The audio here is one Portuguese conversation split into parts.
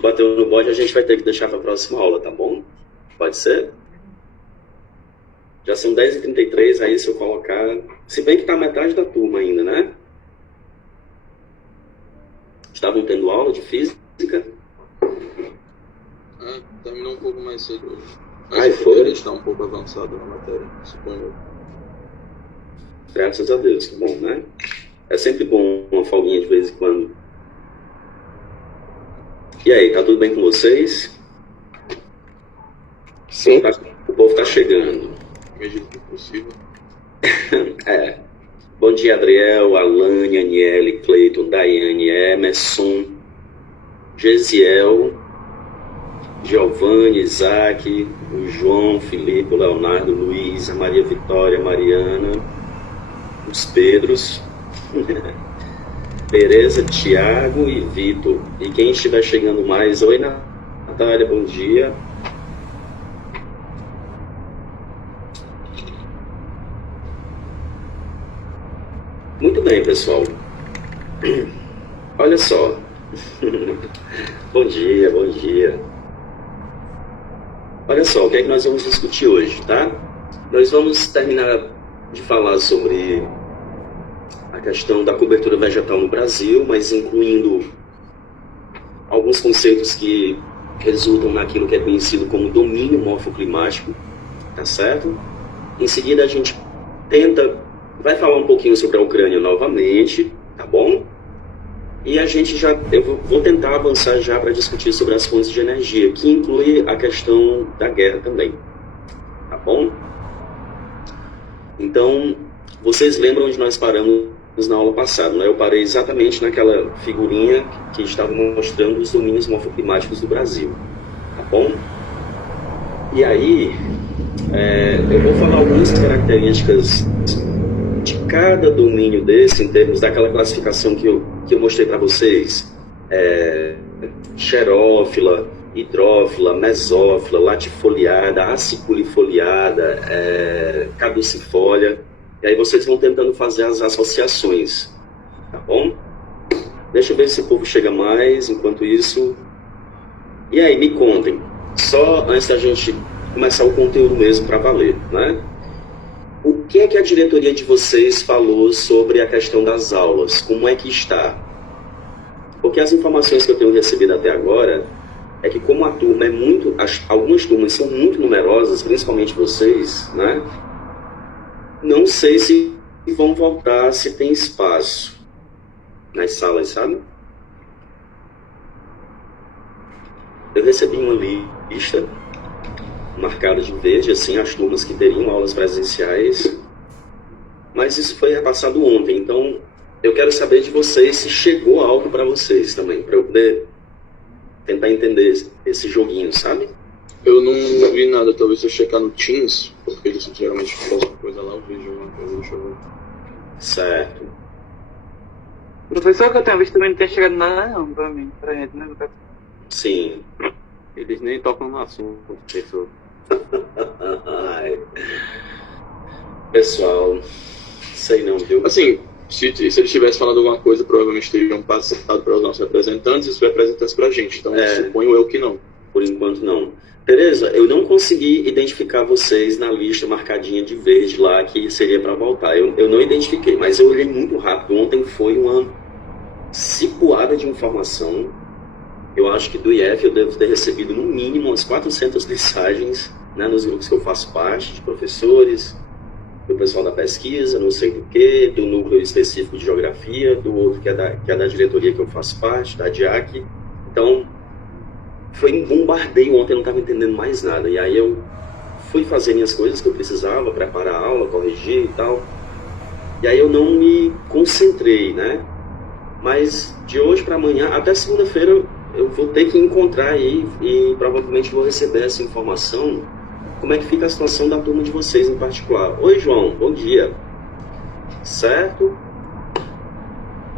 bateu no bode, a gente vai ter que deixar para a próxima aula, tá bom? Pode ser? Já são 10h33, aí se eu colocar... Se bem que tá metade da turma ainda, né? Estavam tendo aula de física? Terminou um pouco mais cedo hoje. Ai, foi? Ele está um pouco avançado na matéria, suponho. Graças a Deus, que bom, né? É sempre bom uma folguinha de vez em quando. E aí, tá tudo bem com vocês? Sim. O povo tá chegando. Medida do possível. É. Bom dia, Adriel, Alane, Aniele, Cleiton, Daiane, Emerson, Gesiel, Giovanni, Isaac, o João, Felipe, o Leonardo, Luiz, a Maria Vitória, Mariana, os Pedros, Tereza, Tiago e Vitor. E quem estiver chegando mais, oi Natália, bom dia. Muito bem, pessoal. Olha só. Bom dia, bom dia. Olha só, o que é que nós vamos discutir hoje, tá? Nós vamos terminar de falar sobre a questão da cobertura vegetal no Brasil, mas incluindo alguns conceitos que resultam naquilo que é conhecido como domínio morfoclimático, tá certo? Em seguida a gente vai falar um pouquinho sobre a Ucrânia novamente, tá bom? E eu vou tentar avançar já para discutir sobre as fontes de energia, que inclui a questão da guerra também, tá bom? Então, vocês lembram onde nós paramos na aula passada, né? Eu parei exatamente naquela figurinha que estava mostrando os domínios morfoclimáticos do Brasil, tá bom? E aí, eu vou falar algumas características de cada domínio desse, em termos daquela classificação que eu mostrei para vocês, xerófila, hidrófila, mesófila, latifoliada, aciculifoliada, caducifólia, e aí vocês vão tentando fazer as associações, tá bom? Deixa eu ver se o povo chega mais, enquanto isso... E aí, me contem, só antes da gente começar o conteúdo mesmo para valer, né? O que é que a diretoria de vocês falou sobre a questão das aulas? Como é que está? Porque as informações que eu tenho recebido até agora é que como a turma algumas turmas são muito numerosas, principalmente vocês, né? Não sei se vão voltar, se tem espaço nas salas, sabe? Eu recebi uma lista marcada de verde, assim, as turmas que teriam aulas presenciais, mas isso foi repassado ontem, então eu quero saber de vocês se chegou algo para vocês também, para eu poder tentar entender esse joguinho, sabe? Eu não vi nada, talvez se eu checar no Teams, porque eles geralmente postam coisa lá, eu vejo uma coisa, deixa eu ver. Certo. Professor, que eu tenho visto também não tem chegado nada não pra gente, né? Sim. Eles nem tocam no assunto, professor. Ai. Pessoal, sei não, viu? Assim, se eles tivessem falado alguma coisa, provavelmente teriam passado para os nossos representantes e os representantes para a gente. Então, suponho eu que não. Por enquanto, não. Tereza, eu não consegui identificar vocês na lista marcadinha de verde lá, que seria para voltar. Eu não identifiquei, mas eu olhei muito rápido. Ontem foi uma cipuada de informação. Eu acho que do IF eu devo ter recebido no mínimo umas 400 mensagens, né, nos grupos que eu faço parte, de professores, do pessoal da pesquisa, não sei do que, do núcleo específico de geografia, do outro que é da diretoria que eu faço parte, da DIAC. Então, foi um bombardeio ontem, eu não estava entendendo mais nada. E aí eu fui fazer minhas coisas que eu precisava, preparar a aula, corrigir e tal. E aí eu não me concentrei, né? Mas de hoje para amanhã, até segunda-feira, eu vou ter que encontrar aí e provavelmente vou receber essa informação. Como é que fica a situação da turma de vocês em particular? Oi, João, bom dia. Certo?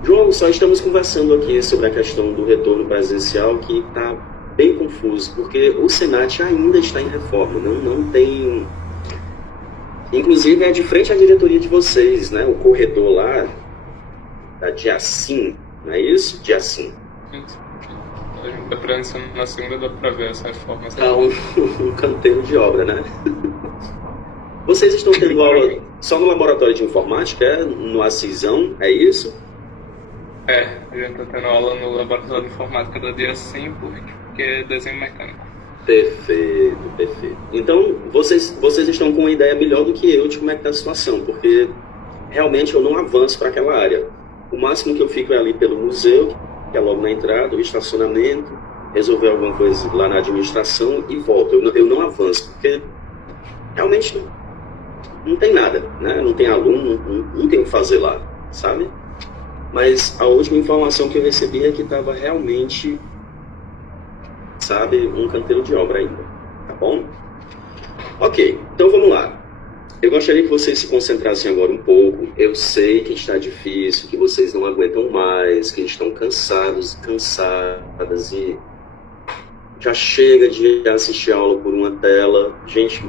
João, só estamos conversando aqui sobre a questão do retorno presencial, que está bem confuso, porque o Senat ainda está em reforma, não tem... Inclusive é de frente à diretoria de vocês, né? O corredor lá, da Diacim, não é isso? Diacim. A gente tá presenciando na segunda, dá pra ver essa reforma. Tá um canteiro de obra, né? Vocês estão tendo aula só no laboratório de informática, no Assisão, é isso? A gente tá tendo aula no laboratório de informática da dia sim, porque é desenho mecânico. Perfeito, perfeito. Então, vocês estão com uma ideia melhor do que eu de como é que tá a situação, porque realmente eu não avanço para aquela área. O máximo que eu fico é ali pelo museu, que é logo na entrada, o estacionamento, resolver alguma coisa lá na administração e volto. Eu não avanço, porque realmente não tem nada, né? Não tem aluno, não tem o que fazer lá, sabe? Mas a última informação que eu recebi é que estava realmente, sabe, um canteiro de obra ainda, tá bom? Ok, então vamos lá. Eu gostaria que vocês se concentrassem agora um pouco. Eu sei que está difícil, que vocês não aguentam mais, que estão cansados, cansadas e já chega de assistir aula por uma tela. Gente,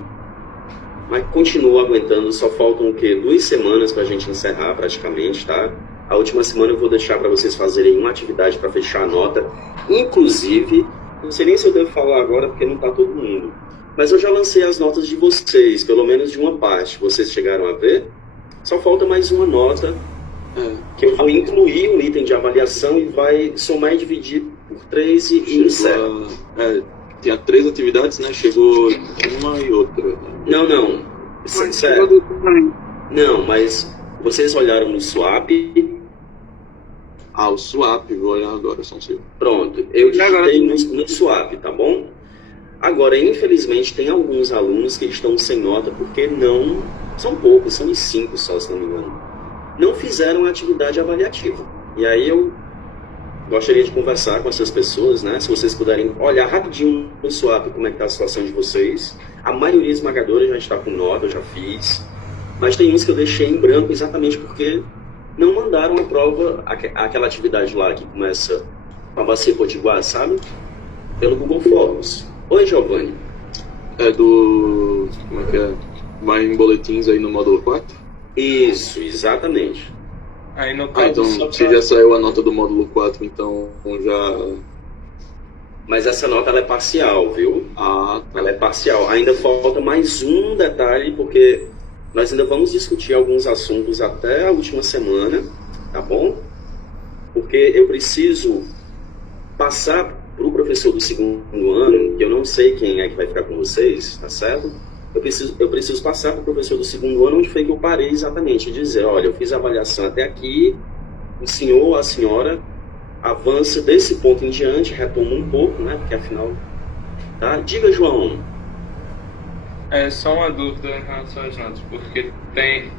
mas continua aguentando, só faltam o quê? 2 semanas para a gente encerrar praticamente, tá? A última semana eu vou deixar para vocês fazerem uma atividade para fechar a nota. Inclusive, não sei nem se eu devo falar agora porque não está todo mundo. Mas eu já lancei as notas de vocês, pelo menos de uma parte. Vocês chegaram a ver? Só falta mais uma nota, que eu vou incluir um item de avaliação e vai somar e dividir por 3 e encerra. Tinha 3 atividades, né? Chegou uma e outra. Não. Sério. Não, mas vocês olharam no swap. O swap, vou olhar agora, só um segundo. Pronto, eu digitei no swap, tá bom? Agora, infelizmente, tem alguns alunos que estão sem nota porque não... São poucos, são uns 5 só, se não me engano. Não fizeram a atividade avaliativa. E aí eu gostaria de conversar com essas pessoas, né? Se vocês puderem olhar rapidinho no swap como é que está a situação de vocês. A maioria esmagadora já está com nota, eu já fiz. Mas tem uns que eu deixei em branco exatamente porque não mandaram a prova, aquela atividade lá que começa com a bacia potiguar, sabe? Pelo Google Forms. Oi, Giovanni. É do... Como é que é? Vai em boletins aí no módulo 4? Isso, exatamente. Aí no caso, então, se já saiu a nota do módulo 4, então já... Mas essa nota ela é parcial, viu? Tá. Ela é parcial. Ainda falta mais um detalhe, porque nós ainda vamos discutir alguns assuntos até a última semana, tá bom? Porque eu preciso passar para o professor do 2º ano, que eu não sei quem é que vai ficar com vocês, tá certo? Eu preciso passar para o professor do 2º ano onde foi que eu parei exatamente, e dizer, olha, eu fiz a avaliação até aqui, o senhor ou a senhora avança desse ponto em diante, retoma um pouco, né, porque afinal... Tá? Diga, João. É só uma dúvida em relação às notas, porque tem...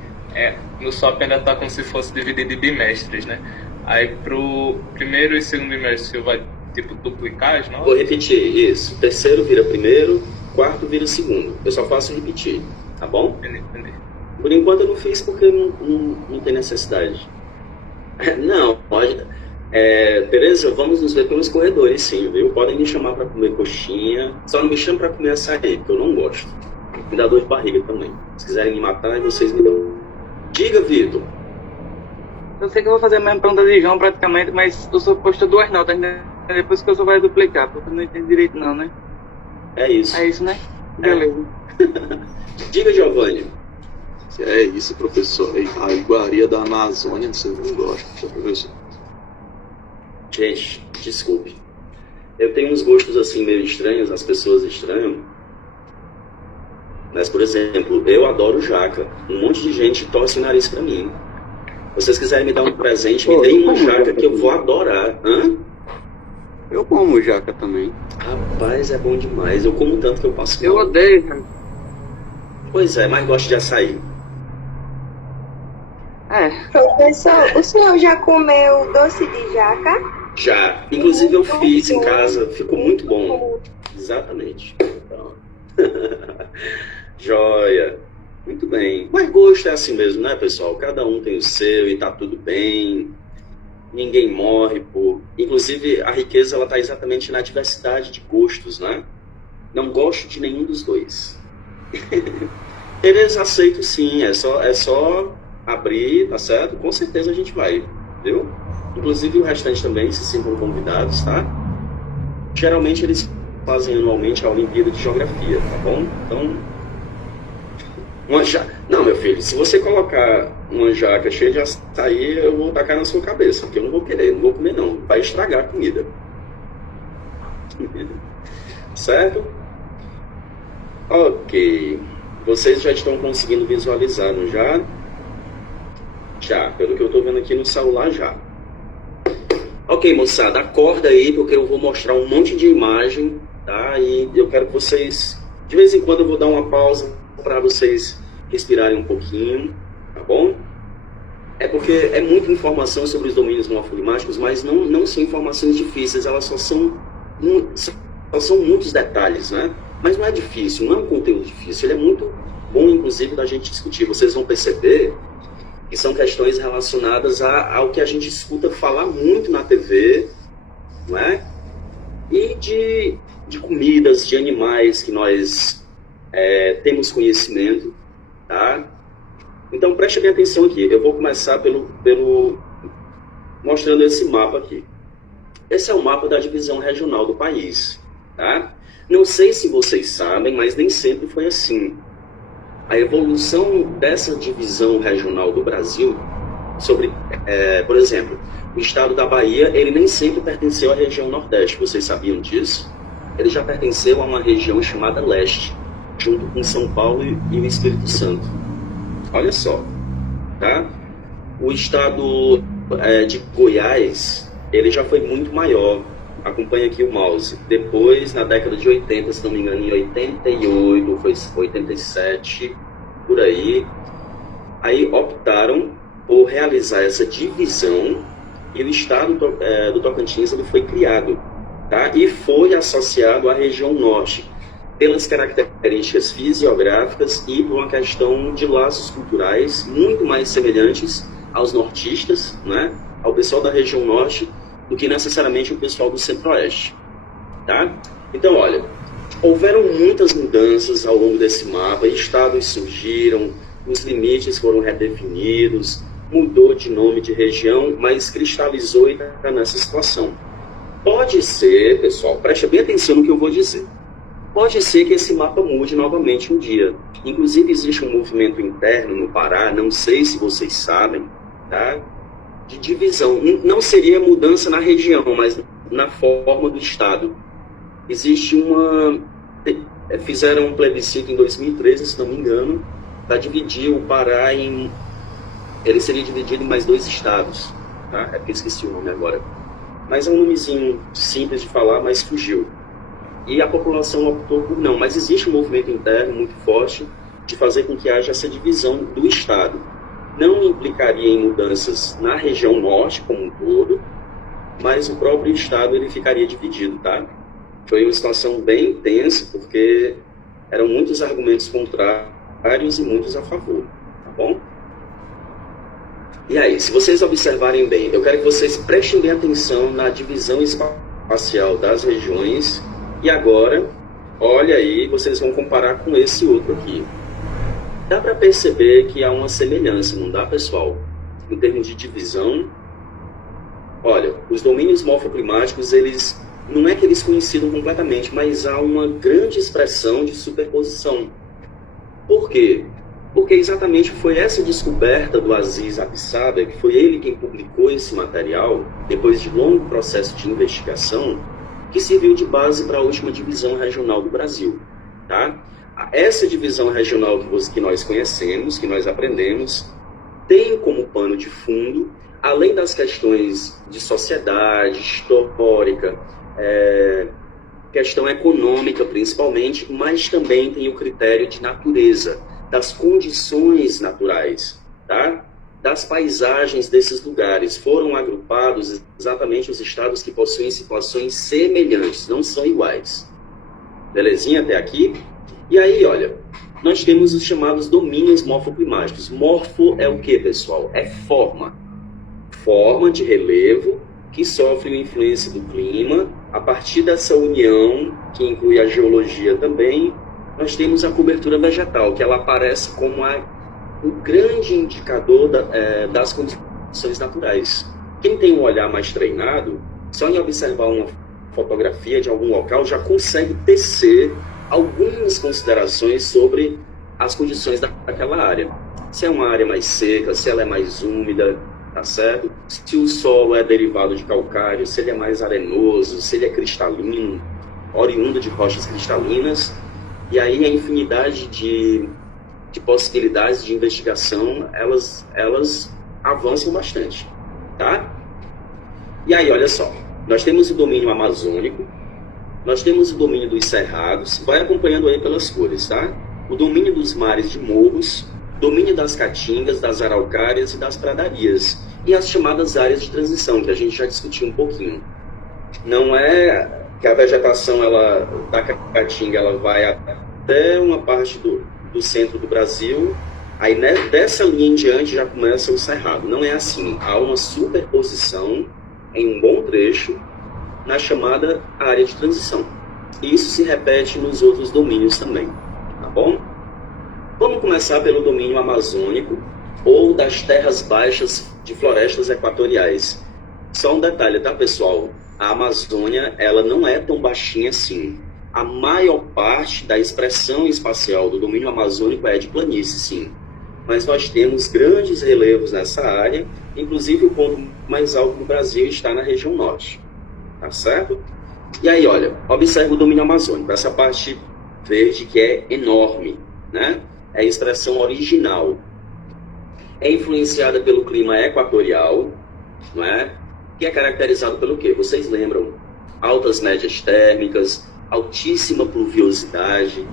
no SOP ainda está como se fosse dividido em bimestres, né? Aí pro primeiro e segundo bimestre vai, tipo, duplicar as notas? Vou repetir, isso. 3º vira 1º, 4º vira 2º. Eu só faço repetir, tá bom? Entendi. Por enquanto eu não fiz porque não tem necessidade. Não, pode... Tereza, vamos nos ver pelos corredores, sim, viu? Podem me chamar para comer coxinha. Só não me chamem para comer açaí, porque eu não gosto. Me dá dor de barriga também. Se quiserem me matar, vocês me dão. Diga, Vitor. Eu sei que eu vou fazer a mesma pergunta de João praticamente, mas eu só posto 2 notas, né? Depois que eu só vai duplicar, porque eu não entendo direito não, né? É isso. É isso, né? Beleza. Diga, Giovanni. É isso, professor. A iguaria da Amazônia, você não gosta, professor? Gente, desculpe. Eu tenho uns gostos assim meio estranhos, as pessoas estranham. Mas, por exemplo, eu adoro jaca. Um monte de gente torce o nariz pra mim. Se vocês quiserem me dar um presente, me deem uma jaca que eu vou adorar. Hã? Eu como jaca também. Rapaz, é bom demais. Eu como tanto que eu passo Eu mal. odeio, cara. Pois é, mas gosto de açaí. Professor, o senhor já comeu doce de jaca? Já. Inclusive eu fiz em casa. Ficou muito bom. Exatamente. Então... Joia. Muito bem. Mas gosto é assim mesmo, né, pessoal? Cada um tem o seu e tá tudo bem. Ninguém morre por... Inclusive, a riqueza ela tá exatamente na diversidade de gostos, né? Não gosto de nenhum dos dois. Eles aceitam sim. É só abrir, tá certo? Com certeza a gente vai, viu? Inclusive o restante também se sintam convidados, tá? Geralmente eles fazem anualmente a Olimpíada de Geografia, tá bom? Então, não, meu filho, se você colocar uma jaca cheia de açaí, eu vou tacar na sua cabeça, porque eu não vou querer, não vou comer não, vai estragar a comida. Certo? Ok. Vocês já estão conseguindo visualizar, não já? Já, pelo que eu estou vendo aqui no celular, já. Ok, moçada, acorda aí, porque eu vou mostrar um monte de imagem, tá? E eu quero que vocês, de vez em quando eu vou dar uma pausa para vocês respirarem um pouquinho, tá bom? É porque é muita informação sobre os domínios morfoclimáticos, mas não são informações difíceis, elas só são muitos detalhes, né? Mas não é difícil, não é um conteúdo difícil, ele é muito bom, inclusive, da gente discutir. Vocês vão perceber que são questões relacionadas ao que a gente escuta falar muito na TV, não é? E de comidas, de animais que nós temos conhecimento, tá? Então preste bem atenção aqui. Eu vou começar mostrando esse mapa aqui. Esse é o mapa da divisão regional do país, tá? Não sei se vocês sabem, mas nem sempre foi assim. A evolução dessa divisão regional do Brasil, por exemplo, o estado da Bahia, ele nem sempre pertenceu à região Nordeste, vocês sabiam disso? Ele já pertenceu a uma região chamada Leste, junto com São Paulo e o Espírito Santo. Olha só, tá? O estado de Goiás, ele já foi muito maior. Acompanha aqui o mouse. Depois, na década de 80, se não me engano, em 88, foi 87, por aí optaram por realizar essa divisão e o estado do Tocantins ele foi criado, tá? E foi associado à região norte, pelas características fisiográficas e por uma questão de laços culturais muito mais semelhantes aos nortistas, né? Ao pessoal da região norte, do que necessariamente o pessoal do centro-oeste, tá? Então, olha, houveram muitas mudanças ao longo desse mapa, estados surgiram, os limites foram redefinidos, mudou de nome de região, mas cristalizou e está nessa situação. Pode ser, pessoal, preste bem atenção no que eu vou dizer, pode ser que esse mapa mude novamente um dia. Inclusive, existe um movimento interno no Pará, não sei se vocês sabem, tá? De divisão. Não seria mudança na região, mas na forma do Estado. Existe fizeram um plebiscito em 2013, se não me engano, para dividir o Pará em... Ele seria dividido em mais 2 estados, tá? É porque esqueci o nome agora. Mas é um nomezinho simples de falar, mas fugiu. E a população optou por não. Mas existe um movimento interno muito forte de fazer com que haja essa divisão do Estado. Não implicaria em mudanças na região norte como um todo, mas o próprio estado ele ficaria dividido, tá? Foi uma situação bem intensa, porque eram muitos argumentos contrários e muitos a favor, tá bom? E aí, se vocês observarem bem, eu quero que vocês prestem bem atenção na divisão espacial das regiões, e agora, olha aí, vocês vão comparar com esse outro aqui. Dá para perceber que há uma semelhança, não dá, pessoal? Em termos de divisão, olha, os domínios morfoclimáticos, eles não é que eles coincidam completamente, mas há uma grande expressão de superposição. Por quê? Porque exatamente foi essa descoberta do Aziz Abissada, que foi ele quem publicou esse material, depois de longo processo de investigação, que serviu de base para a última divisão regional do Brasil, tá? Essa divisão regional que nós conhecemos, que nós aprendemos, tem como pano de fundo, além das questões de sociedade, histórica, questão econômica principalmente, mas também tem o critério de natureza, das condições naturais, tá? Das paisagens desses lugares. Foram agrupados exatamente os estados que possuem situações semelhantes, não são iguais. Belezinha até aqui? E aí, olha, nós temos os chamados domínios morfoclimáticos. Morfo é o que, pessoal? É forma. Forma de relevo que sofre a influência do clima. A partir dessa união, que inclui a geologia também, nós temos a cobertura vegetal, que ela aparece como o grande indicador das condições naturais. Quem tem um olhar mais treinado, só em observar uma fotografia de algum local já consegue tecer algumas considerações sobre as condições daquela área. Se é uma área mais seca, se ela é mais úmida, tá certo? Se o solo é derivado de calcário, se ele é mais arenoso, se ele é cristalino, oriundo de rochas cristalinas. E aí a infinidade de possibilidades de investigação, elas avançam bastante, tá? E aí, olha só, nós temos o domínio amazônico, nós temos o domínio dos cerrados, vai acompanhando aí pelas cores, tá? O domínio dos mares de morros, domínio das caatingas, das araucárias e das pradarias, e as chamadas áreas de transição, que a gente já discutiu um pouquinho. Não é que a vegetação da caatinga ela vai até uma parte do centro do Brasil, aí dessa linha em diante já começa o cerrado. Não é assim, há uma superposição em um bom trecho na chamada área de transição. Isso se repete nos outros domínios também, tá bom? Vamos começar pelo domínio amazônico ou das terras baixas de florestas equatoriais. Só um detalhe, tá, pessoal? A Amazônia, ela não é tão baixinha assim. A maior parte da expressão espacial do domínio amazônico é de planície, sim. Mas nós temos grandes relevos nessa área, inclusive o ponto mais alto do Brasil está na região norte. Tá certo? E aí, olha, observa o domínio amazônico, essa parte verde que é enorme, né? É a expressão original. É influenciada pelo clima equatorial, não é? Que é caracterizado pelo quê? Vocês lembram? Altas médias térmicas, altíssima pluviosidade,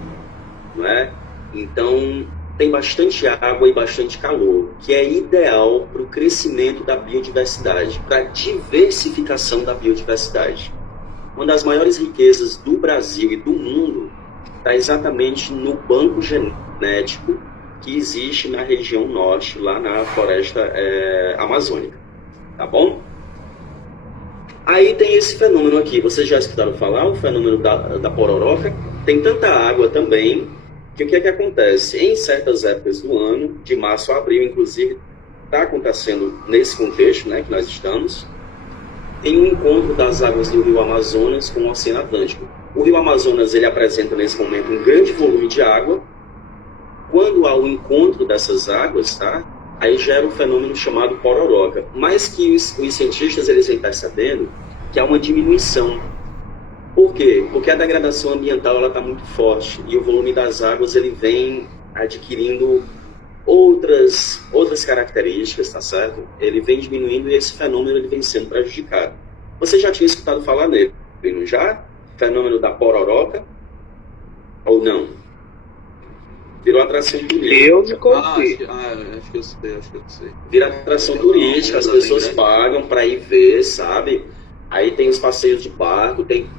não é? Então, tem bastante água e bastante calor, que é ideal para o crescimento da biodiversidade, para a diversificação da biodiversidade. Uma das maiores riquezas do Brasil e do mundo está exatamente no banco genético que existe na região norte, lá na floresta amazônica. Tá bom? Aí tem esse fenômeno aqui, vocês já escutaram falar, o fenômeno da pororoca. Tem tanta água também, que o que é que acontece? Em certas épocas do ano, de março a abril, inclusive, está acontecendo nesse contexto, né, que nós estamos, tem um encontro das águas do rio Amazonas com o Oceano Atlântico. O rio Amazonas, ele apresenta nesse momento um grande volume de água. Quando há o encontro dessas águas, tá? Aí gera um fenômeno chamado pororoca, mas que os cientistas eles vêm percebendo que há uma diminuição. Por quê? Porque a degradação ambiental está muito forte e o volume das águas ele vem adquirindo outras características, tá certo? Ele vem diminuindo e esse fenômeno ele vem sendo prejudicado. Você já tinha escutado falar nele, não já? Fenômeno da pororoca? Ou não? Virou atração turística. Eu me confundi. Acho que eu sei. Vira atração turística, as pessoas pagam para ir ver, sabe? Aí tem os passeios de barco, tem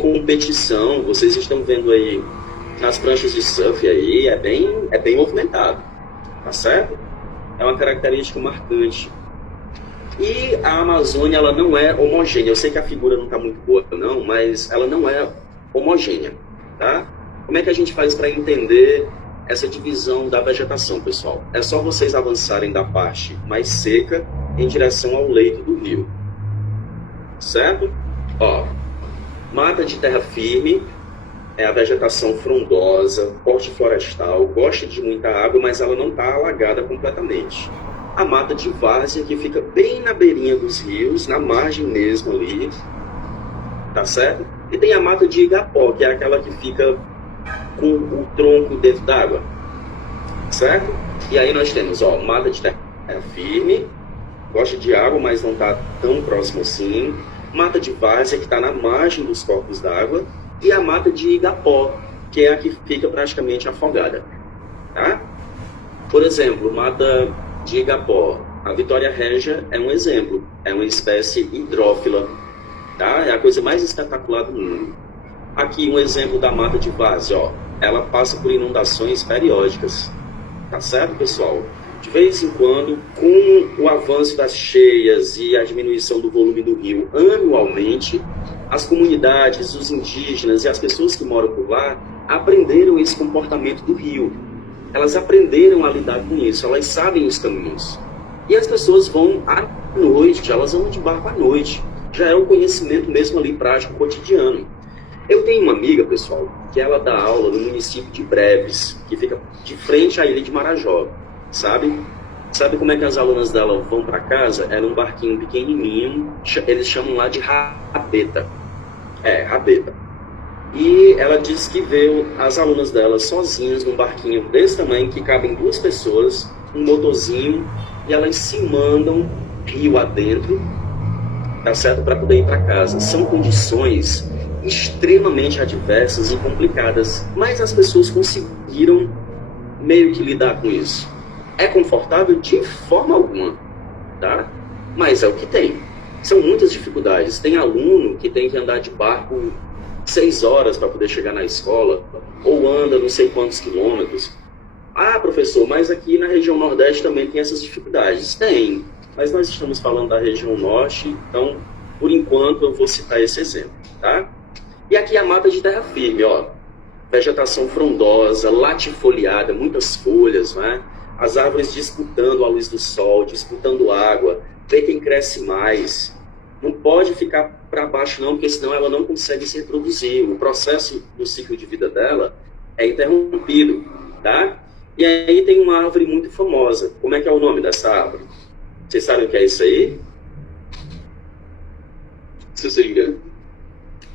competição, vocês estão vendo aí nas pranchas de surf aí, é bem movimentado, tá certo? É uma característica marcante. E a Amazônia, ela não é homogênea, eu sei que a figura não está muito boa não, mas ela não é homogênea, tá? Como é que a gente faz para entender essa divisão da vegetação, pessoal? É só vocês avançarem da parte mais seca em direção ao leito do rio, certo? Ó, mata de terra firme é a vegetação frondosa, porte florestal, gosta de muita água, mas ela não está alagada completamente. A mata de várzea, que fica bem na beirinha dos rios, na margem mesmo ali, tá certo? E tem a mata de igapó, que é aquela que fica com o tronco dentro d'água, certo? E aí nós temos, ó, mata de terra firme, gosta de água, mas não está tão próximo assim. Mata de várzea, que está na margem dos corpos d'água, e a mata de igapó, que é a que fica praticamente afogada, tá? Por exemplo, mata de igapó, a Vitória Régia é um exemplo, é uma espécie hidrófila, tá? É a coisa mais espetacular do mundo. Aqui um exemplo da mata de várzea, ó, ela passa por inundações periódicas, tá certo, pessoal? De vez em quando, com o avanço das cheias e a diminuição do volume do rio anualmente, as comunidades, os indígenas e as pessoas que moram por lá aprenderam esse comportamento do rio. Elas aprenderam a lidar com isso, elas sabem os caminhos. E as pessoas vão à noite, elas andam de barco à noite. Já é um conhecimento mesmo ali prático, cotidiano. Eu tenho uma amiga, pessoal, que ela dá aula no município de Breves, que fica de frente à ilha de Marajó, sabe? Sabe como é que as alunas dela vão para casa? É num barquinho pequenininho, eles chamam lá de rabeta. Rabeta. E ela diz que vê as alunas dela sozinhas num barquinho desse tamanho, que cabem 2 pessoas, um motorzinho, e elas se mandam rio adentro, tá certo? Para poder ir para casa. São condições extremamente adversas e complicadas, mas as pessoas conseguiram meio que lidar com isso. É confortável de forma alguma, tá? Mas é o que tem. São muitas dificuldades. Tem aluno que tem que andar de barco 6 horas para poder chegar na escola, ou anda não sei quantos quilômetros. Ah, professor, mas aqui na região Nordeste também tem essas dificuldades. Tem, mas nós estamos falando da região Norte, então, por enquanto, eu vou citar esse exemplo, tá? E aqui a mata de terra firme, ó. Vegetação frondosa, latifoliada, muitas folhas, né? As árvores disputando a luz do sol, disputando água, vê quem cresce mais. Não pode ficar para baixo não, porque senão ela não consegue se reproduzir. O processo do ciclo de vida dela é interrompido, tá? E aí tem uma árvore muito famosa. Como é que é o nome dessa árvore? Vocês sabem o que é isso aí? Seringueira.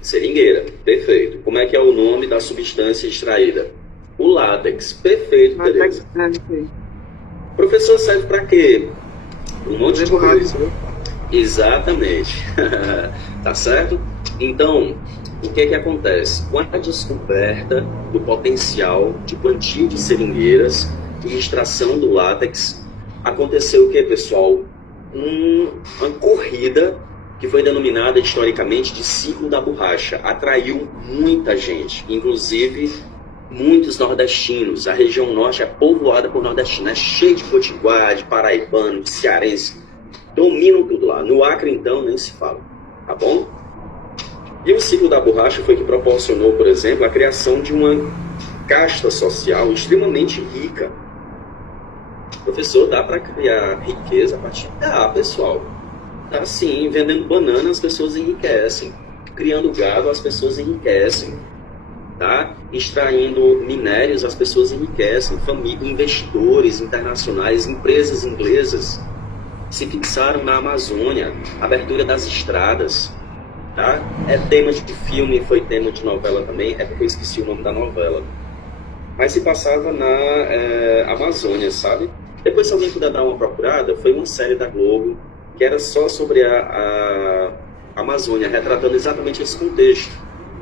Seringueira, perfeito. Como é que é o nome da substância extraída? O látex, perfeito, Tereza. Professor, serve para quê? Um monte de coisa. Exatamente. Tá certo? Então, o que acontece? Com a descoberta do potencial de plantio de seringueiras e extração do látex, aconteceu o que, pessoal? Uma corrida que foi denominada historicamente de ciclo da borracha. Atraiu muita gente, inclusive muitos nordestinos. A região norte é povoada por nordestinos, é cheio de potiguar, de paraibano, de cearense. Dominam tudo lá. No Acre, então, nem se fala. Tá bom? E o ciclo da borracha foi que proporcionou, por exemplo, a criação de uma casta social extremamente rica. Professor, dá para criar riqueza a partir... Dá, pessoal. Tá sim. Vendendo banana, as pessoas enriquecem. Criando gado, as pessoas enriquecem. Tá? Extraindo minérios, as pessoas enriquecem. Investidores internacionais, empresas inglesas se fixaram na Amazônia, abertura das estradas, tá? É tema de filme, foi tema de novela também, é porque eu esqueci o nome da novela. Mas se passava na Amazônia, sabe? Depois, se alguém puder dar uma procurada, foi uma série da Globo que era só sobre a Amazônia, retratando exatamente esse contexto,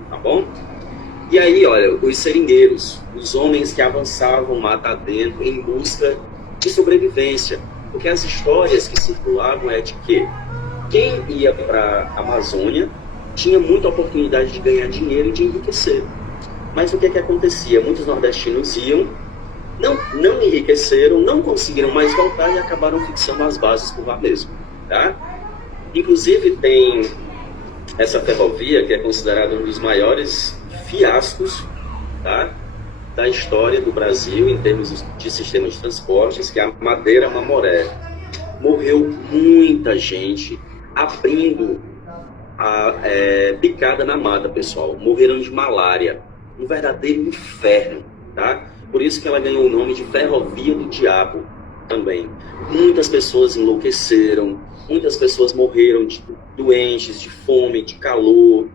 tá bom? E aí, olha, os seringueiros, os homens que avançavam mata adentro em busca de sobrevivência. Porque as histórias que circulavam é de que quem ia para a Amazônia tinha muita oportunidade de ganhar dinheiro e de enriquecer. Mas o que acontecia? Muitos nordestinos iam, não enriqueceram, não conseguiram mais voltar e acabaram fixando as bases por lá mesmo. Tá? Inclusive tem essa ferrovia que é considerada um dos maiores fiascos, tá, da história do Brasil em termos de sistema de transportes, que é a Madeira Mamoré. Morreu muita gente abrindo a picada na mata, pessoal. Morreram de malária. Um verdadeiro inferno, tá? Por isso que ela ganhou o nome de Ferrovia do Diabo também. Muitas pessoas enlouqueceram, muitas pessoas morreram doentes, de fome, de calor,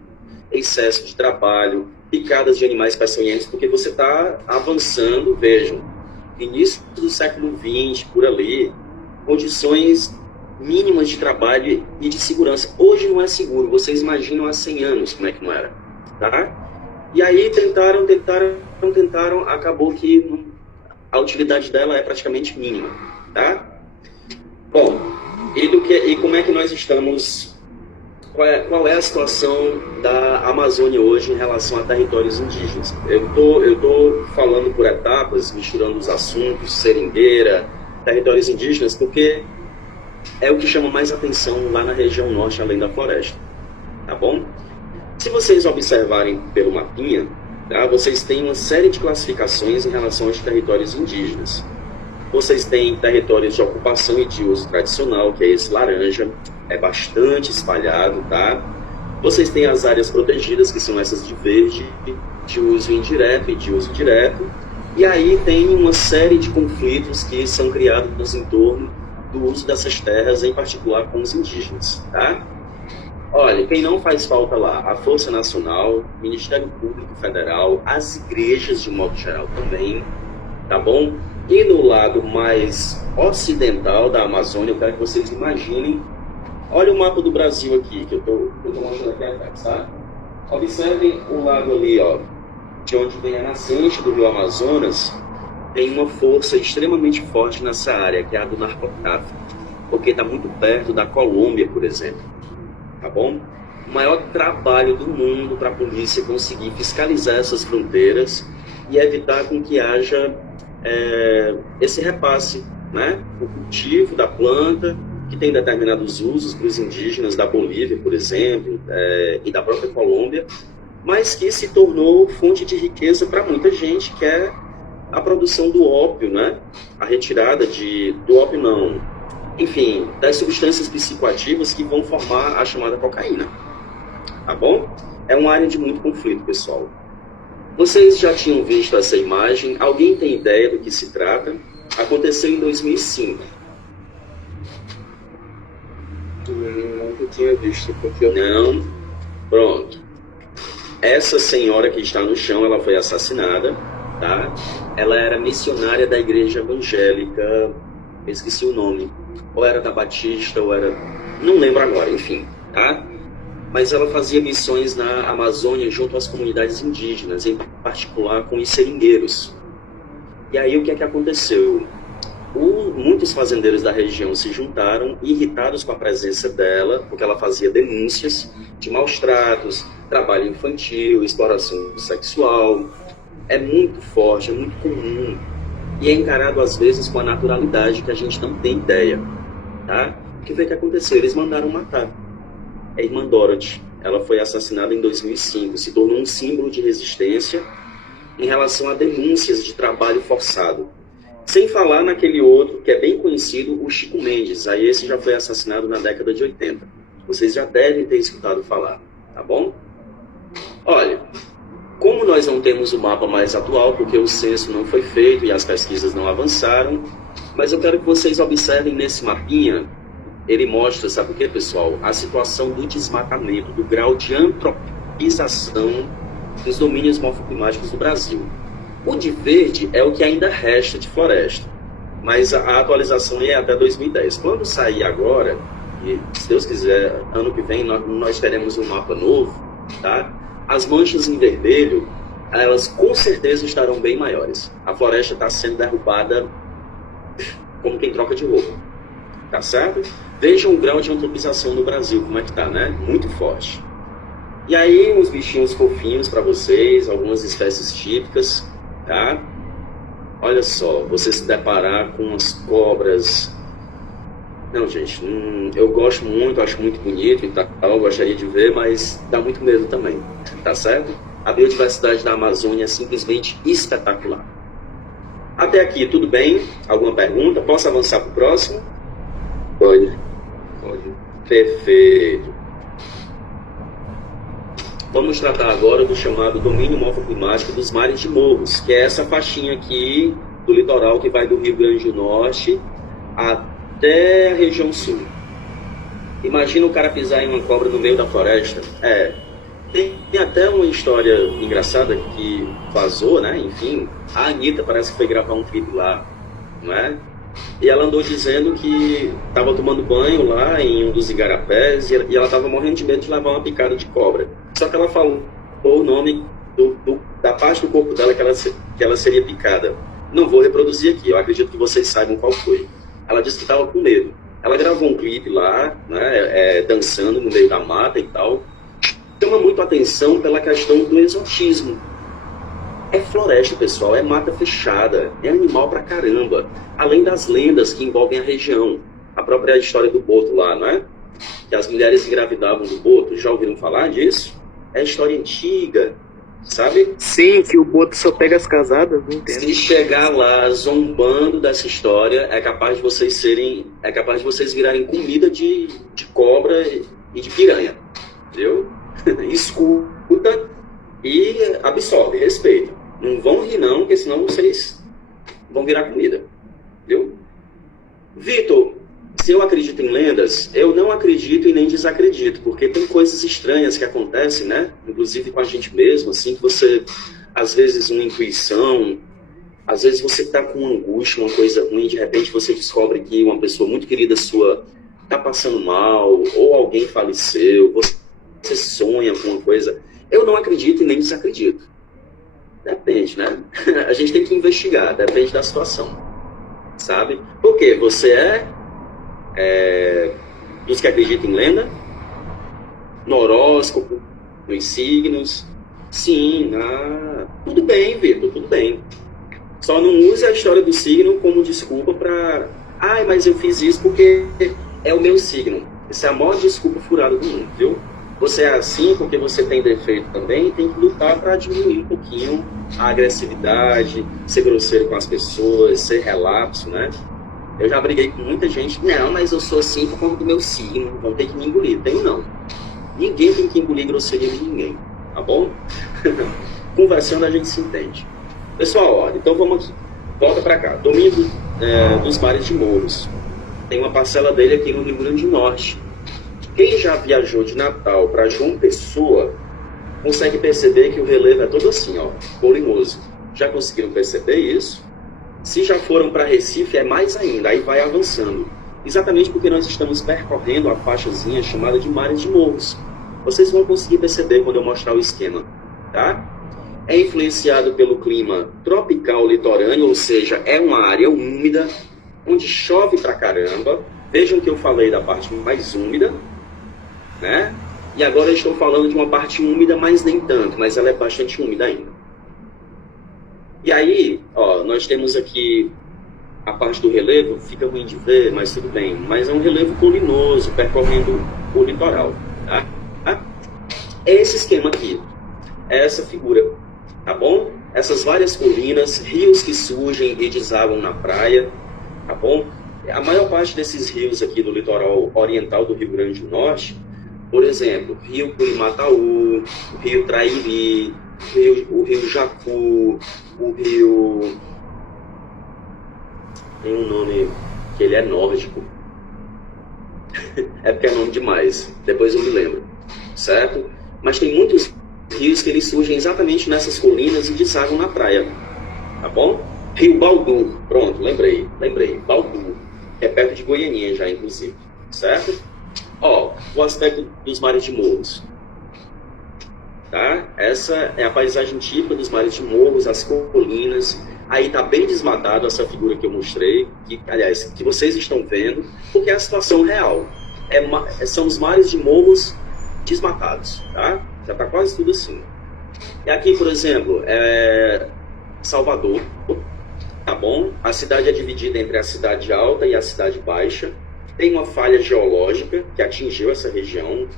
excesso de trabalho, picadas de animais peçonhentos, porque você está avançando, vejam, início do século XX, por ali, condições mínimas de trabalho e de segurança. Hoje não é seguro, vocês imaginam há 100 anos como é que não era, tá? E aí tentaram, acabou que a utilidade dela é praticamente mínima, tá? Bom, e como é que nós estamos... Qual é a situação da Amazônia hoje em relação a territórios indígenas? Eu tô falando por etapas, misturando os assuntos, seringueira, territórios indígenas, porque é o que chama mais atenção lá na região norte, além da floresta. Tá bom? Se vocês observarem pelo mapinha, tá, vocês têm uma série de classificações em relação aos territórios indígenas. Vocês têm territórios de ocupação e de uso tradicional, que é esse laranja. é bastante espalhado, tá? Vocês têm as áreas protegidas, que são essas de verde, de uso indireto e de uso direto. E aí tem uma série de conflitos que são criados em torno do uso dessas terras, em particular com os indígenas, tá? Olha, quem não faz falta lá? A Força Nacional, Ministério Público Federal, as igrejas de modo geral também, tá bom? E no lado mais ocidental da Amazônia, eu quero que vocês imaginem, olha o mapa do Brasil aqui, que eu tô mostrando aqui atrás, tá? Observem o lado ali, ó, de onde vem a nascente do rio Amazonas, tem uma força extremamente forte nessa área, que é a do narcotráfico, porque está muito perto da Colômbia, por exemplo, tá bom? O maior trabalho do mundo para a polícia conseguir fiscalizar essas fronteiras e evitar com que haja esse repasse, né? O cultivo da planta, que tem determinados usos para os indígenas da Bolívia, por exemplo, e da própria Colômbia, mas que se tornou fonte de riqueza para muita gente, que é a produção do ópio, né? A retirada do ópio não, enfim, das substâncias psicoativas que vão formar a chamada cocaína, tá bom? É uma área de muito conflito, pessoal. Vocês já tinham visto essa imagem? Alguém tem ideia do que se trata? Aconteceu em 2005. Nunca tinha visto, porque eu Não? Pronto. Essa senhora que está no chão, ela foi assassinada, tá? Ela era missionária da igreja evangélica, eu esqueci o nome, ou era da Batista, ou era... não lembro agora, enfim, tá? Mas ela fazia missões na Amazônia junto às comunidades indígenas, em particular com os seringueiros. E aí o que é que aconteceu? Muitos fazendeiros da região se juntaram, irritados com a presença dela, porque ela fazia denúncias de maus tratos, trabalho infantil, exploração sexual. É muito forte, é muito comum. E é encarado, às vezes, com a naturalidade que a gente não tem ideia. Tá? O que foi que aconteceu? Eles mandaram matar. A irmã Dorothy, ela foi assassinada em 2005, se tornou um símbolo de resistência em relação a denúncias de trabalho forçado. Sem falar naquele outro, que é bem conhecido, o Chico Mendes. Aí esse já foi assassinado na década de 80. Vocês já devem ter escutado falar, tá bom? Olha, como nós não temos o mapa mais atual, porque o censo não foi feito e as pesquisas não avançaram, mas eu quero que vocês observem nesse mapinha, ele mostra, sabe o que, pessoal? A situação do desmatamento, do grau de antropização dos domínios morfoclimáticos do Brasil. O de verde é o que ainda resta de floresta, mas a atualização é até 2010. Quando sair agora, e se Deus quiser, ano que vem nós teremos um mapa novo, tá? As manchas em vermelho, elas com certeza estarão bem maiores. A floresta está sendo derrubada como quem troca de roupa, tá certo? Vejam o grau de antropização no Brasil, como é que tá, né? Muito forte. E aí, uns bichinhos fofinhos para vocês, algumas espécies típicas, tá? Olha só, você se deparar com umas cobras. Não, gente, eu gosto muito, acho muito bonito e tal, eu gostaria de ver, mas dá muito medo também, tá certo? A biodiversidade da Amazônia é simplesmente espetacular. Até aqui, tudo bem? Alguma pergunta? Posso avançar para o próximo? Pode. Perfeito. Vamos tratar agora do chamado domínio morfoclimático dos mares de morros, que é essa faixinha aqui do litoral que vai do Rio Grande do Norte até a região sul. Imagina o cara pisar em uma cobra no meio da floresta. Tem até uma história engraçada que vazou, né? Enfim, a Anitta parece que foi gravar um clipe lá, não é? E ela andou dizendo que estava tomando banho lá em um dos igarapés e ela estava morrendo de medo de levar uma picada de cobra. Só que ela falou o nome da parte do corpo dela que ela seria picada. Não vou reproduzir aqui, eu acredito que vocês saibam qual foi. Ela disse que estava com medo. Ela gravou um clipe lá, né, dançando no meio da mata e tal. Chama muito a atenção pela questão do exotismo. É floresta, pessoal, é mata fechada, é animal pra caramba. Além das lendas que envolvem a região. A própria história do boto lá, não é? Que as mulheres engravidavam do boto, já ouviram falar disso? É história antiga. sabe? Sim, que o boto só pega as casadas, não entendo. Se chegar lá zombando dessa história, é capaz de vocês virarem comida de cobra e de piranha, entendeu? Escuta e absorve, respeita. Não vão rir não, porque senão vocês vão virar comida, entendeu? Vitor, se eu acredito em lendas, eu não acredito e nem desacredito, porque tem coisas estranhas que acontecem, né? Inclusive com a gente mesmo, assim, que você, às vezes, uma intuição, às vezes você está com uma angústia, uma coisa ruim, de repente você descobre que uma pessoa muito querida sua está passando mal, ou alguém faleceu, você sonha com uma coisa. Eu não acredito e nem desacredito. Depende, né? A gente tem que investigar, depende da situação, sabe? Porque você dos que acreditam em lenda, no horóscopo, nos signos. Sim, tudo bem, Vitor, tudo bem. Só não use a história do signo como desculpa para... mas eu fiz isso porque é o meu signo. Isso é a maior desculpa furada do mundo, viu? Você é assim porque você tem defeito também e tem que lutar para diminuir um pouquinho a agressividade, ser grosseiro com as pessoas, ser relapso, né? Eu já briguei com muita gente. Não, mas eu sou assim por conta do meu signo. Vão ter que me engolir. Tenho não. Ninguém tem que engolir grosseria de ninguém. Tá bom? Conversando a gente se entende. Pessoal, olha, então vamos aqui. Volta para cá. Domínio dos mares de Morros. Tem uma parcela dele aqui no Rio Grande do Norte. Quem já viajou de Natal para João Pessoa consegue perceber que o relevo é todo assim, ó, volumoso. Já conseguiram perceber isso? Se já foram para Recife, é mais ainda, aí vai avançando. Exatamente porque nós estamos percorrendo a faixazinha chamada de Mares de Morros. Vocês vão conseguir perceber quando eu mostrar o esquema, tá? É influenciado pelo clima tropical litorâneo, ou seja, é uma área úmida, onde chove pra caramba. Vejam que eu falei da parte mais úmida, né? E agora eu estou falando de uma parte úmida, mas nem tanto, mas ela é bastante úmida ainda. E aí, ó, nós temos aqui a parte do relevo, fica ruim de ver, mas tudo bem. Mas é um relevo colinoso, percorrendo o litoral, tá? É esse esquema aqui, é essa figura, tá bom? Essas várias colinas, rios que surgem e desaguam na praia, tá bom? A maior parte desses rios aqui do litoral oriental do Rio Grande do Norte, por exemplo, Rio Curimataú, o Rio Trairi, o Rio Jacu, o Rio... Tem um nome que ele é nórdico. É porque é nome demais, depois eu me lembro, certo? Mas tem muitos rios que eles surgem exatamente nessas colinas e desaguam na praia, tá bom? Rio Baldur, pronto, lembrei, Baldur, é perto de Goianinha já, inclusive, certo? Ó, o aspecto dos mares de Morros, tá? Essa é a paisagem típica dos mares de Morros, as colinas. Aí tá bem desmatado essa figura que eu mostrei, que, aliás, que vocês estão vendo, porque é a situação real. São os mares de Morros desmatados, tá? Já tá quase tudo assim. E aqui, por exemplo, Salvador, tá bom? A cidade é dividida entre a cidade alta e a cidade baixa. Tem uma falha geológica que atingiu essa região.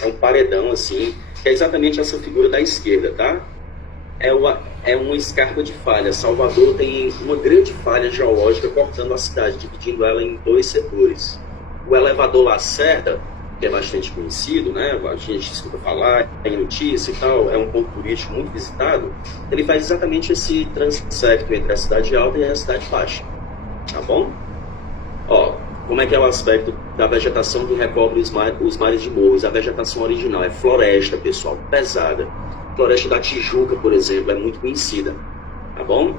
É um paredão assim, que é exatamente essa figura da esquerda, tá? É uma escarpa de falha. Salvador tem uma grande falha geológica cortando a cidade, dividindo ela em dois setores. O elevador Lacerda, que é bastante conhecido, né? A gente escuta falar, tem notícia e tal, é um ponto turístico muito visitado. Ele faz exatamente esse transecto entre a cidade alta e a cidade baixa, tá bom? Ó, como é que é o aspecto da vegetação que recobre os mares de Morros? A vegetação original é floresta, pessoal, pesada. Floresta da Tijuca, por exemplo, é muito conhecida, tá bom?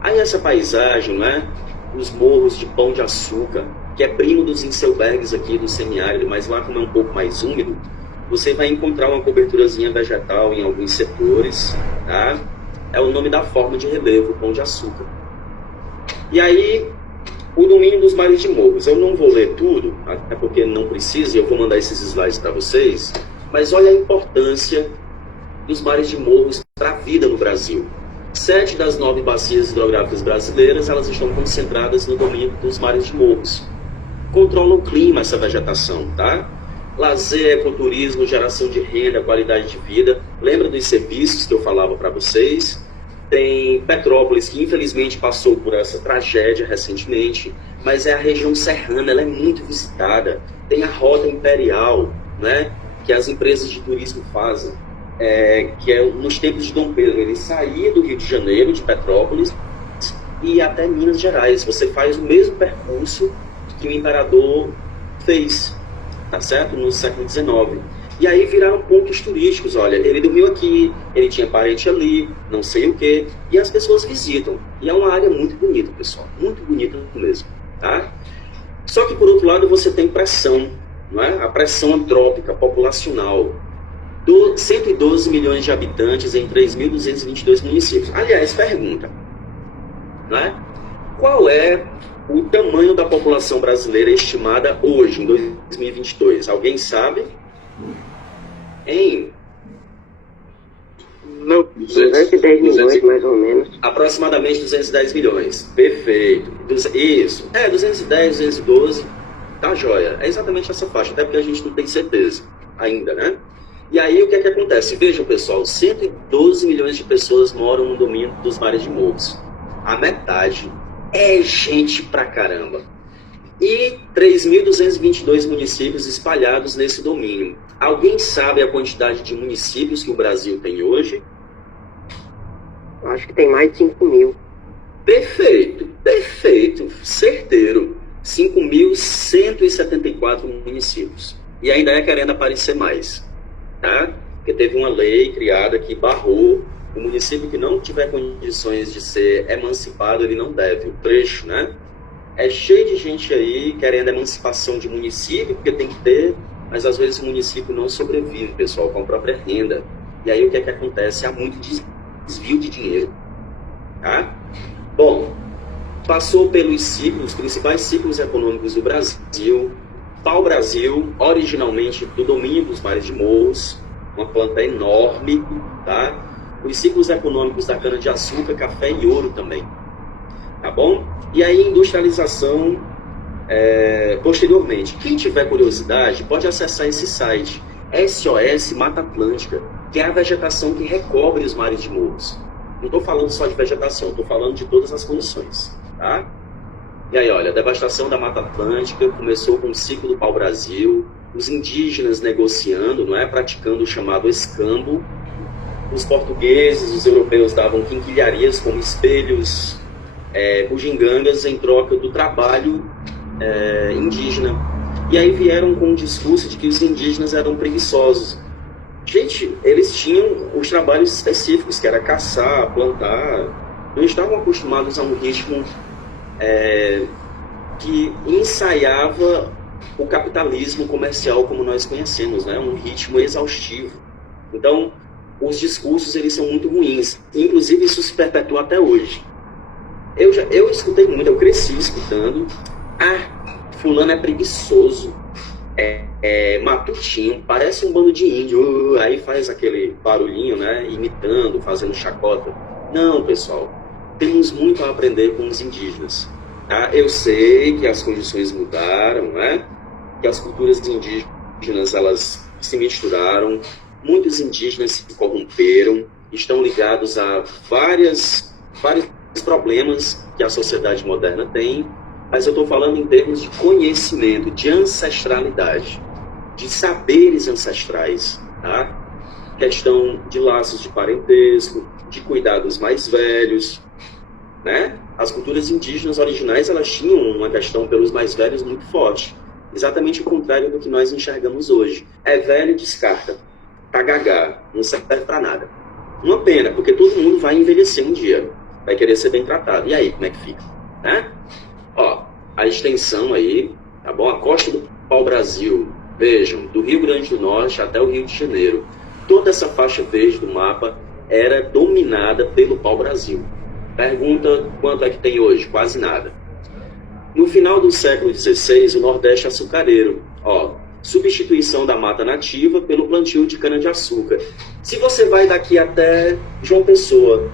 Aí essa paisagem, né? Os morros de Pão de Açúcar, que é primo dos Inselbergs aqui do semiárido, mas lá como é um pouco mais úmido, você vai encontrar uma coberturazinha vegetal em alguns setores, tá? É o nome da forma de relevo, Pão de Açúcar. E aí, o domínio dos mares de Morros. Eu não vou ler tudo, até porque não precisa, e eu vou mandar esses slides para vocês, mas olha a importância dos mares de Morros para a vida no Brasil. 7 das 9 bacias hidrográficas brasileiras, elas estão concentradas no domínio dos mares de Morros. Controla o clima essa vegetação, tá? lazer, ecoturismo, geração de renda, qualidade de vida. Lembra dos serviços que eu falava para vocês? Tem Petrópolis, que infelizmente passou por essa tragédia recentemente, mas é a região serrana, ela é muito visitada. Tem a Rota Imperial, né, que as empresas de turismo fazem, que é nos tempos de Dom Pedro. Ele saía do Rio de Janeiro, de Petrópolis, e ia até Minas Gerais. Você faz o mesmo percurso que o imperador fez, tá certo? No século XIX. E aí viraram pontos turísticos. Olha, ele dormiu aqui, ele tinha parente ali, não sei o quê, e as pessoas visitam. E é uma área muito bonita, pessoal, muito bonita mesmo, tá? Só que, por outro lado, você tem pressão, não é? A pressão antrópica, populacional. 112 milhões de habitantes em 3.222 municípios. Aliás, pergunta, não é? Qual é o tamanho da população brasileira estimada hoje, em 2022? Alguém sabe? Em Não, 210 milhões, mais ou menos. aproximadamente 210 milhões. Perfeito. Isso. 210, 212. Tá joia. É exatamente essa faixa, até porque a gente não tem certeza ainda, né? E aí o que é que acontece? Vejam, pessoal, 112 milhões de pessoas moram no domínio dos mares de Morros. A metade é gente pra caramba. E 3.222 municípios espalhados nesse domínio. Alguém sabe a quantidade de municípios que o Brasil tem hoje? Acho que tem mais de 5 mil. Perfeito, perfeito, certeiro. 5.174 municípios. E ainda é querendo aparecer mais, tá? Porque teve uma lei criada que barrou o município que não tiver condições de ser emancipado, ele não deve. O trecho, né? É cheio de gente aí querendo emancipação de município, porque tem que ter, mas às vezes o município não sobrevive, pessoal, com a própria renda. E aí o que é que acontece? Há muito desvio de dinheiro, tá? Bom, passou pelos ciclos, principais ciclos econômicos do Brasil. Pau-Brasil, originalmente do domínio dos mares de Morros, uma planta enorme, tá? Os ciclos econômicos da cana-de-açúcar, café e ouro também, tá bom? E aí industrialização posteriormente. Quem tiver curiosidade pode acessar esse site, SOS Mata Atlântica, que é a vegetação que recobre os mares de Morros. Não estou falando só de vegetação, estou falando de todas as condições, tá? E aí, olha, a devastação da Mata Atlântica começou com o ciclo do pau-brasil, os indígenas negociando, não é? Praticando o chamado escambo. Os portugueses, os europeus davam quinquilharias como espelhos, bugigangas em troca do trabalho indígena. E aí vieram com o discurso de que os indígenas eram preguiçosos. Gente, eles tinham os trabalhos específicos, que era caçar, plantar. Não estavam acostumados a um ritmo que ensaiava o capitalismo comercial como nós conhecemos, né? Um ritmo exaustivo. Então, os discursos eles são muito ruins. Inclusive, isso se perpetua até hoje. Eu escutei muito, eu cresci escutando. Fulano é preguiçoso, matutinho, parece um bando de índio. Aí faz aquele barulhinho, né? Imitando, fazendo chacota. Não, pessoal. Temos muito a aprender com os indígenas. Tá? Eu sei que as condições mudaram, né? Que as culturas indígenas elas se misturaram, muitos indígenas se corromperam, estão ligados a vários problemas que a sociedade moderna tem, mas eu estou falando em termos de conhecimento, de ancestralidade, de saberes ancestrais, tá? Questão de laços de parentesco, de cuidar dos mais velhos, né? As culturas indígenas originais elas tinham uma questão pelos mais velhos muito forte, exatamente o contrário do que nós enxergamos hoje. É velho, descarta, tá gagá, não serve para nada. Uma pena, porque todo mundo vai envelhecer um dia, vai querer ser bem tratado. E aí, como é que fica? Né? Ó, a extensão aí, tá bom? A costa do pau-brasil, vejam, do Rio Grande do Norte até o Rio de Janeiro. Toda essa faixa verde do mapa era dominada pelo pau-brasil. Pergunta quanto é que tem hoje? Quase nada. No final do século XVI, o Nordeste açucareiro. Ó, substituição da mata nativa pelo plantio de cana-de-açúcar. Se você vai daqui até João Pessoa,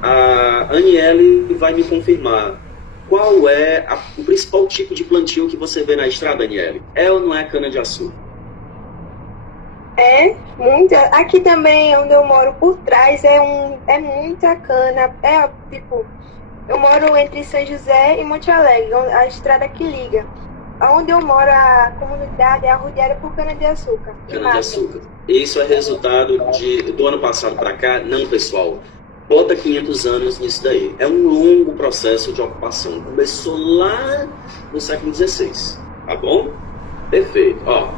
a Aniele vai me confirmar. Qual é o principal tipo de plantio que você vê na estrada, Aniele? É ou não é cana-de-açúcar? É, muita. Aqui também, onde eu moro por trás, é muita cana. É, tipo, eu moro entre São José e Monte Alegre, a estrada que liga. Onde eu moro, a comunidade é arrodeada por cana-de-açúcar. Cana-de-açúcar. Isso é resultado do ano passado para cá? Não, pessoal. Bota 500 anos nisso daí. É um longo processo de ocupação. Começou lá no século XVI. Tá bom? Perfeito. Ó,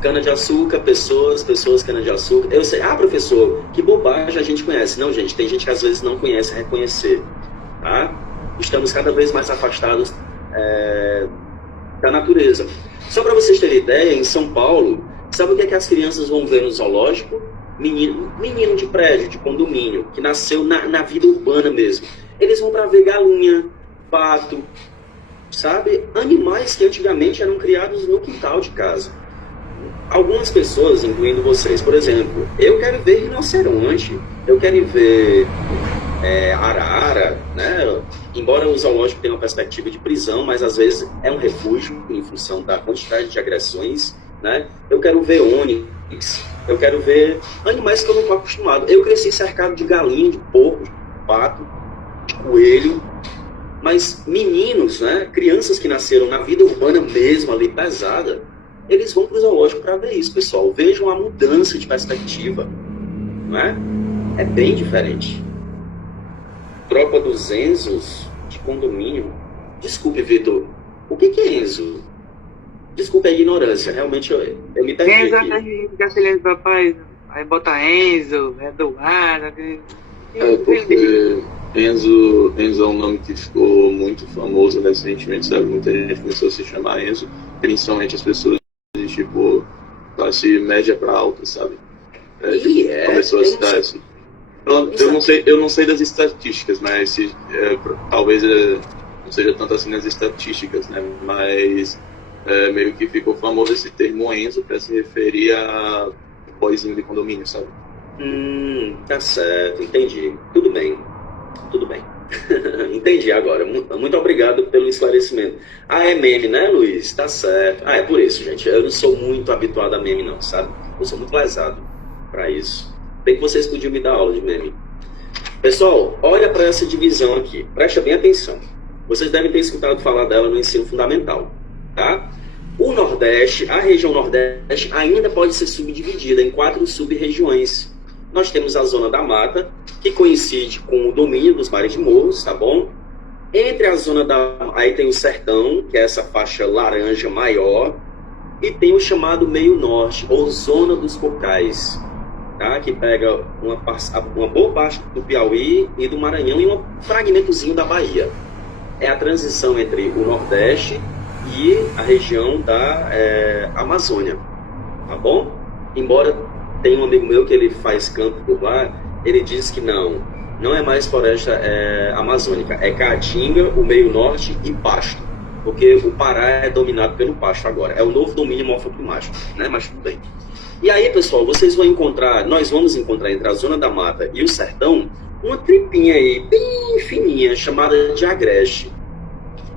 cana-de-açúcar, pessoas, cana-de-açúcar. Eu sei, professor, que bobagem a gente conhece. Não, gente, tem gente que às vezes não conhece reconhecer. Tá? Estamos cada vez mais afastados da natureza. Só para vocês terem ideia, em São Paulo, sabe o que é que as crianças vão ver no zoológico? Menino de prédio, de condomínio, que nasceu na vida urbana mesmo. Eles vão para ver galinha, pato, sabe? Animais que antigamente eram criados no quintal de casa. Algumas pessoas, incluindo vocês, por exemplo, eu quero ver rinoceronte, eu quero ver arara, né? Embora o zoológico tenha uma perspectiva de prisão, mas às vezes é um refúgio em função da quantidade de agressões, né? Eu quero ver ônix, eu quero ver animais que eu não estou acostumado. Eu cresci cercado de galinha, de porco, de pato, de coelho, mas meninos, né? Crianças que nasceram na vida urbana mesmo, ali pesada, eles vão para o zoológico para ver isso, pessoal. Vejam a mudança de perspectiva, não é? É bem diferente. Tropa dos Enzos de condomínio. Desculpe, Vitor. O que é Enzo? Desculpe a ignorância. Realmente eu me perdi Enzo aqui. é filha do papai. Aí bota Enzo, Eduardo. Porque Enzo é um nome que ficou muito famoso recentemente, sabe? Muita gente começou a se chamar Enzo, principalmente as pessoas de tipo classe média para alta, sabe? Começou a citar assim. Eu não sei das estatísticas, mas talvez não seja tanto assim nas estatísticas, né? Mas meio que ficou famoso esse termo Enzo para se referir a boyzinho de condomínio, sabe? Tá certo, entendi. Tudo bem. Entendi agora. Muito obrigado pelo esclarecimento. É meme, né, Luiz? Tá certo. É por isso, gente. Eu não sou muito habituado a meme, não, sabe? Eu sou muito lesado para isso. Bem que vocês podiam me dar aula de meme. Pessoal, olha para essa divisão aqui. Presta bem atenção. Vocês devem ter escutado falar dela no ensino fundamental, tá? O Nordeste, a região Nordeste, ainda pode ser subdividida em 4 sub-regiões. Nós temos a Zona da Mata, que coincide com o domínio dos mares de morros, tá bom? Entre a Zona da... Aí tem o Sertão, que é essa faixa laranja maior, e tem o chamado Meio Norte, ou Zona dos Cocais, tá? Que pega uma boa parte do Piauí e do Maranhão e um fragmentozinho da Bahia. É a transição entre o Nordeste e a região da Amazônia, tá bom? Embora tenha um amigo meu que ele faz campo por lá, ele diz que não é mais floresta amazônica, é Caatinga, o Meio Norte e Pasto, porque o Pará é dominado pelo pasto agora, é o novo domínio morfoclimático, né? Mas tudo bem. E aí, pessoal, nós vamos encontrar entre a Zona da Mata e o Sertão uma tripinha aí, bem fininha, chamada de Agreste.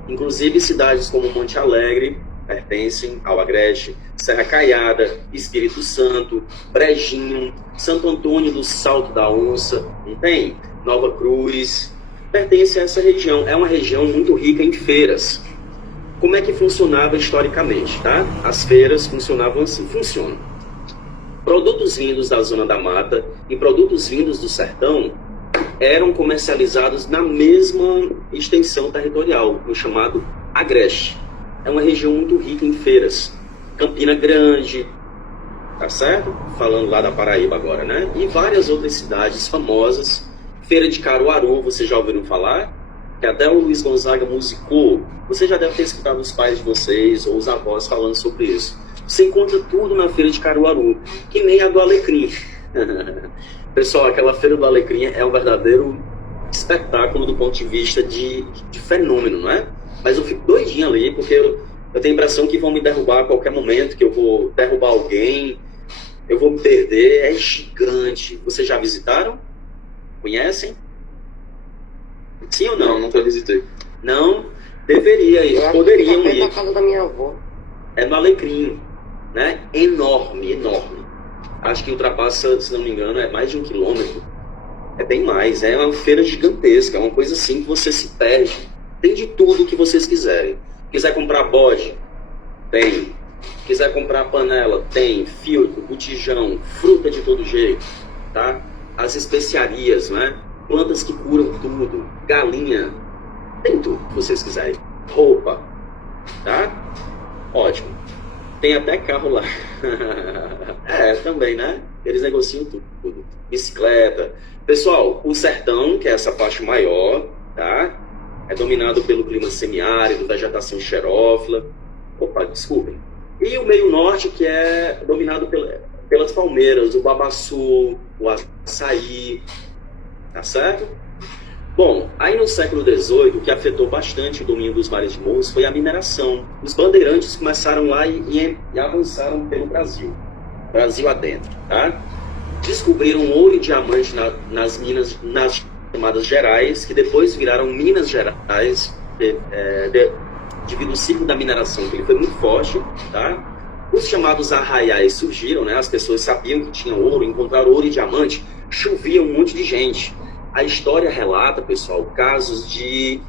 Inclusive, cidades como Monte Alegre pertencem ao Agreste, Serra Caiada, Espírito Santo, Brejinho, Santo Antônio do Salto da Onça, não tem? Nova Cruz, pertence a essa região. É uma região muito rica em feiras. Como é que funcionava historicamente, tá? As feiras funcionavam assim, funcionam. Produtos vindos da Zona da Mata e produtos vindos do Sertão eram comercializados na mesma extensão territorial, no chamado Agreste. É uma região muito rica em feiras. Campina Grande, tá certo? Falando lá da Paraíba agora, né? E várias outras cidades famosas. Feira de Caruaru, vocês já ouviram falar? Que até o Luiz Gonzaga musicou. Você já deve ter escutado os pais de vocês ou os avós falando sobre isso. Você encontra tudo na Feira de Caruaru, que nem a do Alecrim. Pessoal, aquela Feira do Alecrim é um verdadeiro espetáculo do ponto de vista de fenômeno, não é? Mas eu fico doidinho ali, porque eu tenho a impressão que vão me derrubar a qualquer momento, que eu vou derrubar alguém, eu vou me perder. É gigante. Vocês já visitaram? Conhecem? Sim ou não? Não, nunca visitei. Não? Deveria ir, poderiam ir. Na casa da minha avó. É no Alecrim, né? Enorme, enorme. Acho que ultrapassa, se não me engano, é mais de 1 quilômetro. É bem mais, é uma feira gigantesca, é uma coisa assim que você se perde. Tem de tudo que vocês quiserem. Quiser comprar bode, tem. Quiser comprar panela, tem. Filtro, botijão, fruta de todo jeito, tá? As especiarias, né? Plantas que curam tudo, galinha, tem tudo que vocês quiserem. Roupa, tá? Ótimo. Tem até carro lá. Também, né? Eles negociam tudo. Bicicleta. Pessoal, o sertão, que é essa parte maior, tá? É dominado pelo clima semiárido, vegetação xerófila. Opa, desculpem. E o meio norte, que é dominado pelas palmeiras, o babaçu, o açaí, tá certo? Bom, aí no século XVIII, o que afetou bastante o domínio dos mares de morros foi a mineração. Os bandeirantes começaram lá e avançaram pelo Brasil adentro, tá? Descobriram ouro e diamante nas minas, nas chamadas Gerais, que depois viraram Minas Gerais, devido ao ciclo da mineração, que ele foi muito forte, tá? Os chamados arraiais surgiram, né? As pessoas sabiam que tinha ouro, encontraram ouro e diamante, chovia um monte de gente. A história relata, pessoal, casos de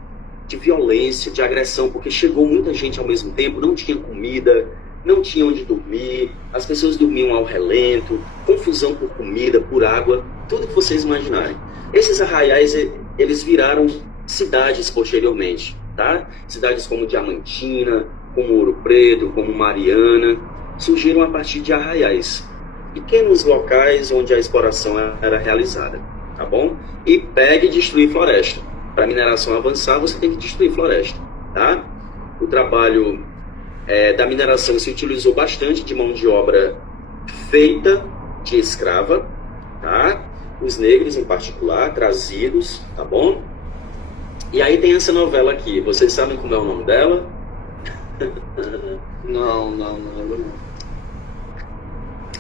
violência, de agressão, porque chegou muita gente ao mesmo tempo, não tinha comida, não tinha onde dormir, as pessoas dormiam ao relento, confusão por comida, por água, tudo que vocês imaginarem. Esses arraiais, eles viraram cidades posteriormente, tá? Cidades como Diamantina, como Ouro Preto, como Mariana, surgiram a partir de arraiais, pequenos locais onde a exploração era realizada, tá bom? E pegue e destruir floresta. Para a mineração avançar, você tem que destruir floresta, tá? O trabalho da mineração se utilizou bastante de mão de obra feita de escrava, tá? Os negros em particular, trazidos, tá bom? E aí tem essa novela aqui, vocês sabem como é o nome dela? Não.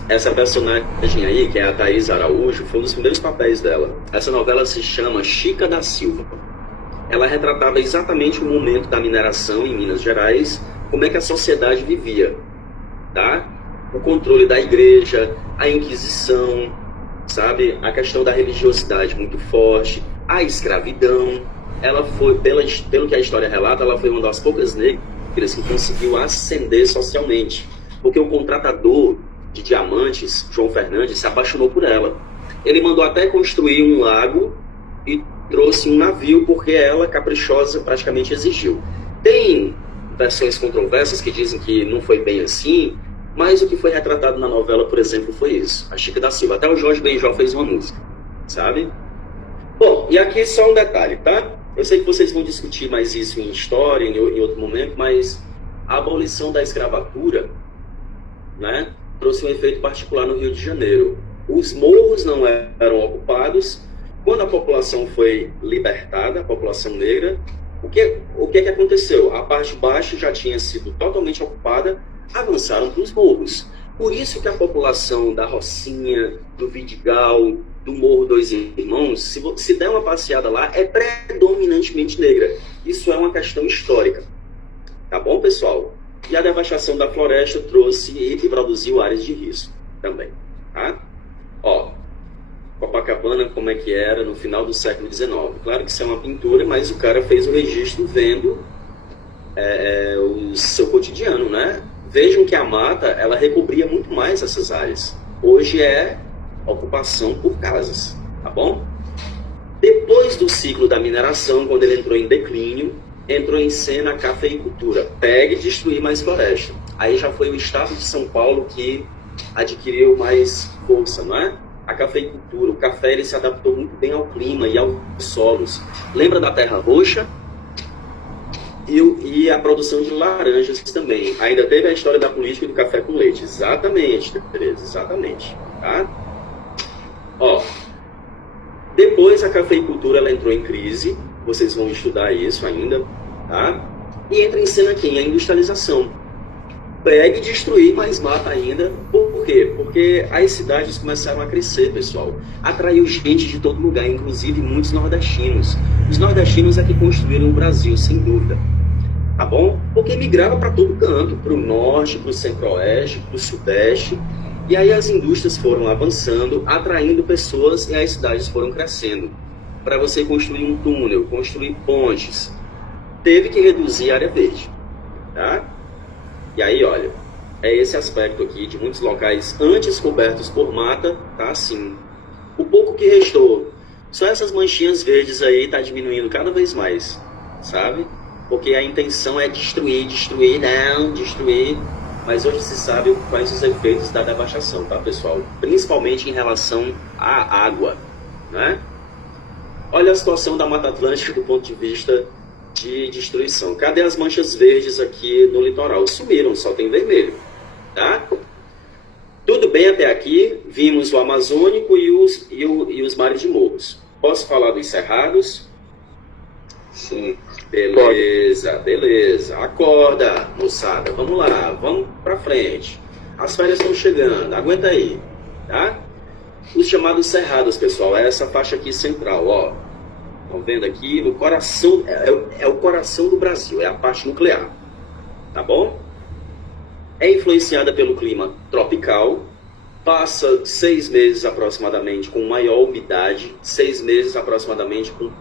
Essa personagem aí, que é a Thaís Araújo, foi um dos primeiros papéis dela. Essa novela se chama Chica da Silva. Ela retratava exatamente o momento da mineração em Minas Gerais, como é que a sociedade vivia, tá? O controle da igreja, a Inquisição, sabe? A questão da religiosidade muito forte, a escravidão. Ela foi, pelo que a história relata, ela foi uma das poucas negras que conseguiu ascender socialmente, porque o contratador de diamantes, João Fernandes, se apaixonou por ela. Ele mandou até construir um lago e trouxe um navio, porque ela, caprichosa, praticamente exigiu. Tem versões controversas que dizem que não foi bem assim, mas o que foi retratado na novela, por exemplo, foi isso. A Chica da Silva. Até o Jorge Benjol fez uma música, sabe? Bom, e aqui só um detalhe, tá? Eu sei que vocês vão discutir mais isso em história, em outro momento, mas a abolição da escravatura, né, trouxe um efeito particular no Rio de Janeiro. Os morros não eram ocupados. Quando a população foi libertada, a população negra, o que aconteceu? A parte baixa já tinha sido totalmente ocupada, avançaram para os morros. Por isso que a população da Rocinha, do Vidigal, do Morro Dois Irmãos, se der uma passeada lá, é predominantemente negra. Isso é uma questão histórica. Tá bom, pessoal? E a devastação da floresta trouxe e produziu áreas de risco também, tá? Ó, Copacabana, como é que era no final do século XIX. Claro que isso é uma pintura, mas o cara fez o registro vendo o seu cotidiano, né? Vejam que a mata, ela recobria muito mais essas áreas. Hoje é ocupação por casas, tá bom? Depois do ciclo da mineração, quando ele entrou em declínio, entrou em cena a cafeicultura. Pegue e destruir mais floresta. Aí já foi o estado de São Paulo que adquiriu mais força, não é? A cafeicultura, o café, ele se adaptou muito bem ao clima e aos solos. Lembra da terra roxa? E a produção de laranjas também. Ainda teve a história da política do café com leite. Exatamente, Tereza, exatamente. Tá? Ó, depois a cafeicultura ela entrou em crise. Vocês vão estudar isso ainda, tá? E entra em cena aqui a industrialização. Pegue e destruir mais mata ainda. Por quê? Porque as cidades começaram a crescer, pessoal. Atraiu gente de todo lugar, inclusive muitos nordestinos. Os nordestinos é que construíram o Brasil, sem dúvida. Tá bom? Porque migrava para todo canto, para o norte, para o centro-oeste, para o sudeste. E aí as indústrias foram avançando, atraindo pessoas e as cidades foram crescendo. Para você construir um túnel, construir pontes, teve que reduzir a área verde, tá? E aí, olha, é esse aspecto aqui de muitos locais antes cobertos por mata, tá assim. O pouco que restou, só essas manchinhas verdes aí tá diminuindo cada vez mais, sabe? Porque a intenção é destruir, mas hoje se sabe quais os efeitos da devastação, tá, pessoal? Principalmente em relação à água, né? Olha a situação da Mata Atlântica do ponto de vista de destruição. Cadê as manchas verdes aqui no litoral? Sumiram, só tem vermelho, tá? Tudo bem até aqui, vimos o Amazônico e os mares de morros. Posso falar dos cerrados? Sim. Beleza. Acorda, moçada. Vamos lá, vamos pra frente. As férias estão chegando, aguenta aí, tá? Os chamados cerrados, pessoal, é essa faixa aqui central, ó. Estão vendo aqui no coração, é o coração do Brasil, é a parte nuclear, tá bom? É influenciada pelo clima tropical, passa 6 meses aproximadamente com maior umidade, 6 meses aproximadamente com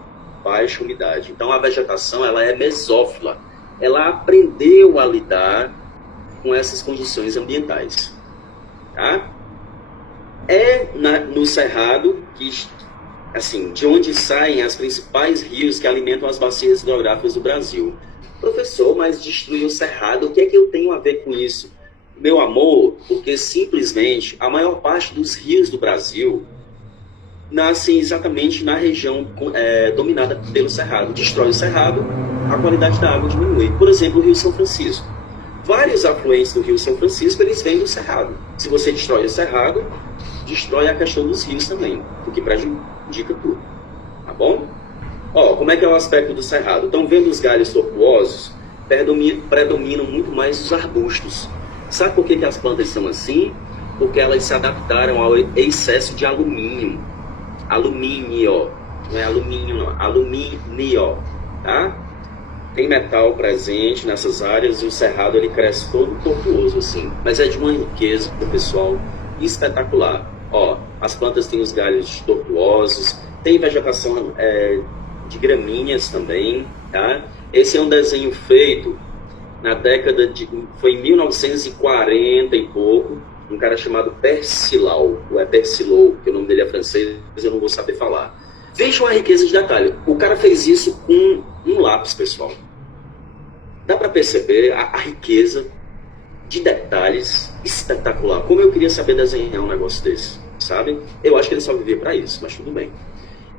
baixa umidade. Então a vegetação ela é mesófila, ela aprendeu a lidar com essas condições ambientais, tá? No Cerrado que, assim, de onde saem as principais rios que alimentam as bacias hidrográficas do Brasil. Professor, mas destruir o Cerrado, o que é que eu tenho a ver com isso? Meu amor, porque simplesmente a maior parte dos rios do Brasil nascem exatamente na região dominada pelo Cerrado. Destrói o Cerrado, a qualidade da água diminui. Por exemplo, o Rio São Francisco. Vários afluentes do Rio São Francisco, eles vêm do Cerrado. Se você destrói o Cerrado, destrói a questão dos rios também, o que prejudica tudo, tá bom? Ó, como é que é o aspecto do Cerrado? Estão vendo os galhos tortuosos? Predominam muito mais os arbustos. Sabe por que as plantas são assim? Porque elas se adaptaram ao excesso de alumínio. Alumínio, não é alumínio não, alumínio, tá? Tem metal presente nessas áreas e o Cerrado ele cresce todo tortuoso assim, mas é de uma riqueza, pessoal, espetacular. Ó, as plantas têm os galhos tortuosos, tem vegetação de gramíneas também, tá? Esse é um desenho feito na década foi em 1940 e pouco, um cara chamado Percilau, ou é Percilou, que o nome dele é francês, mas eu não vou saber falar. Vejam a riqueza de detalhe. O cara fez isso com um lápis, pessoal. Dá para perceber a riqueza de detalhes espetacular. Como eu queria saber desenhar um negócio desse, sabe? Eu acho que ele só vivia para isso, mas tudo bem.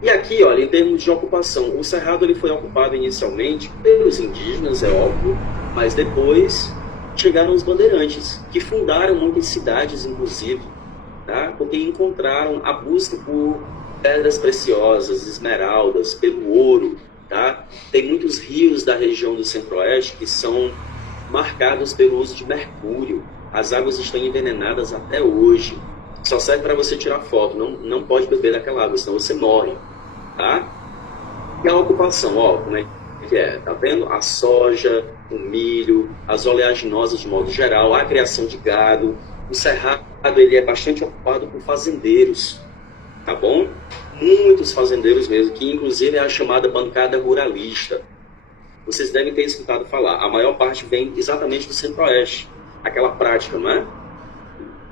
E aqui, olha, em termos de ocupação, o Cerrado ele foi ocupado inicialmente pelos indígenas, é óbvio, mas depois chegaram os bandeirantes, que fundaram muitas cidades, inclusive, tá? Porque encontraram a busca por pedras preciosas, esmeraldas, pelo ouro, tá? Tem muitos rios da região do Centro-Oeste que são marcados pelo uso de mercúrio. As águas estão envenenadas até hoje. Só serve para você tirar foto, não pode beber daquela água, senão você morre, tá? E a ocupação, ó, como é que é? Tá vendo? A soja, o milho, as oleaginosas de modo geral, a criação de gado. O Cerrado ele é bastante ocupado por fazendeiros, tá bom? Muitos fazendeiros mesmo, que inclusive é a chamada bancada ruralista. Vocês devem ter escutado falar. A maior parte vem exatamente do Centro-Oeste, aquela prática, não é?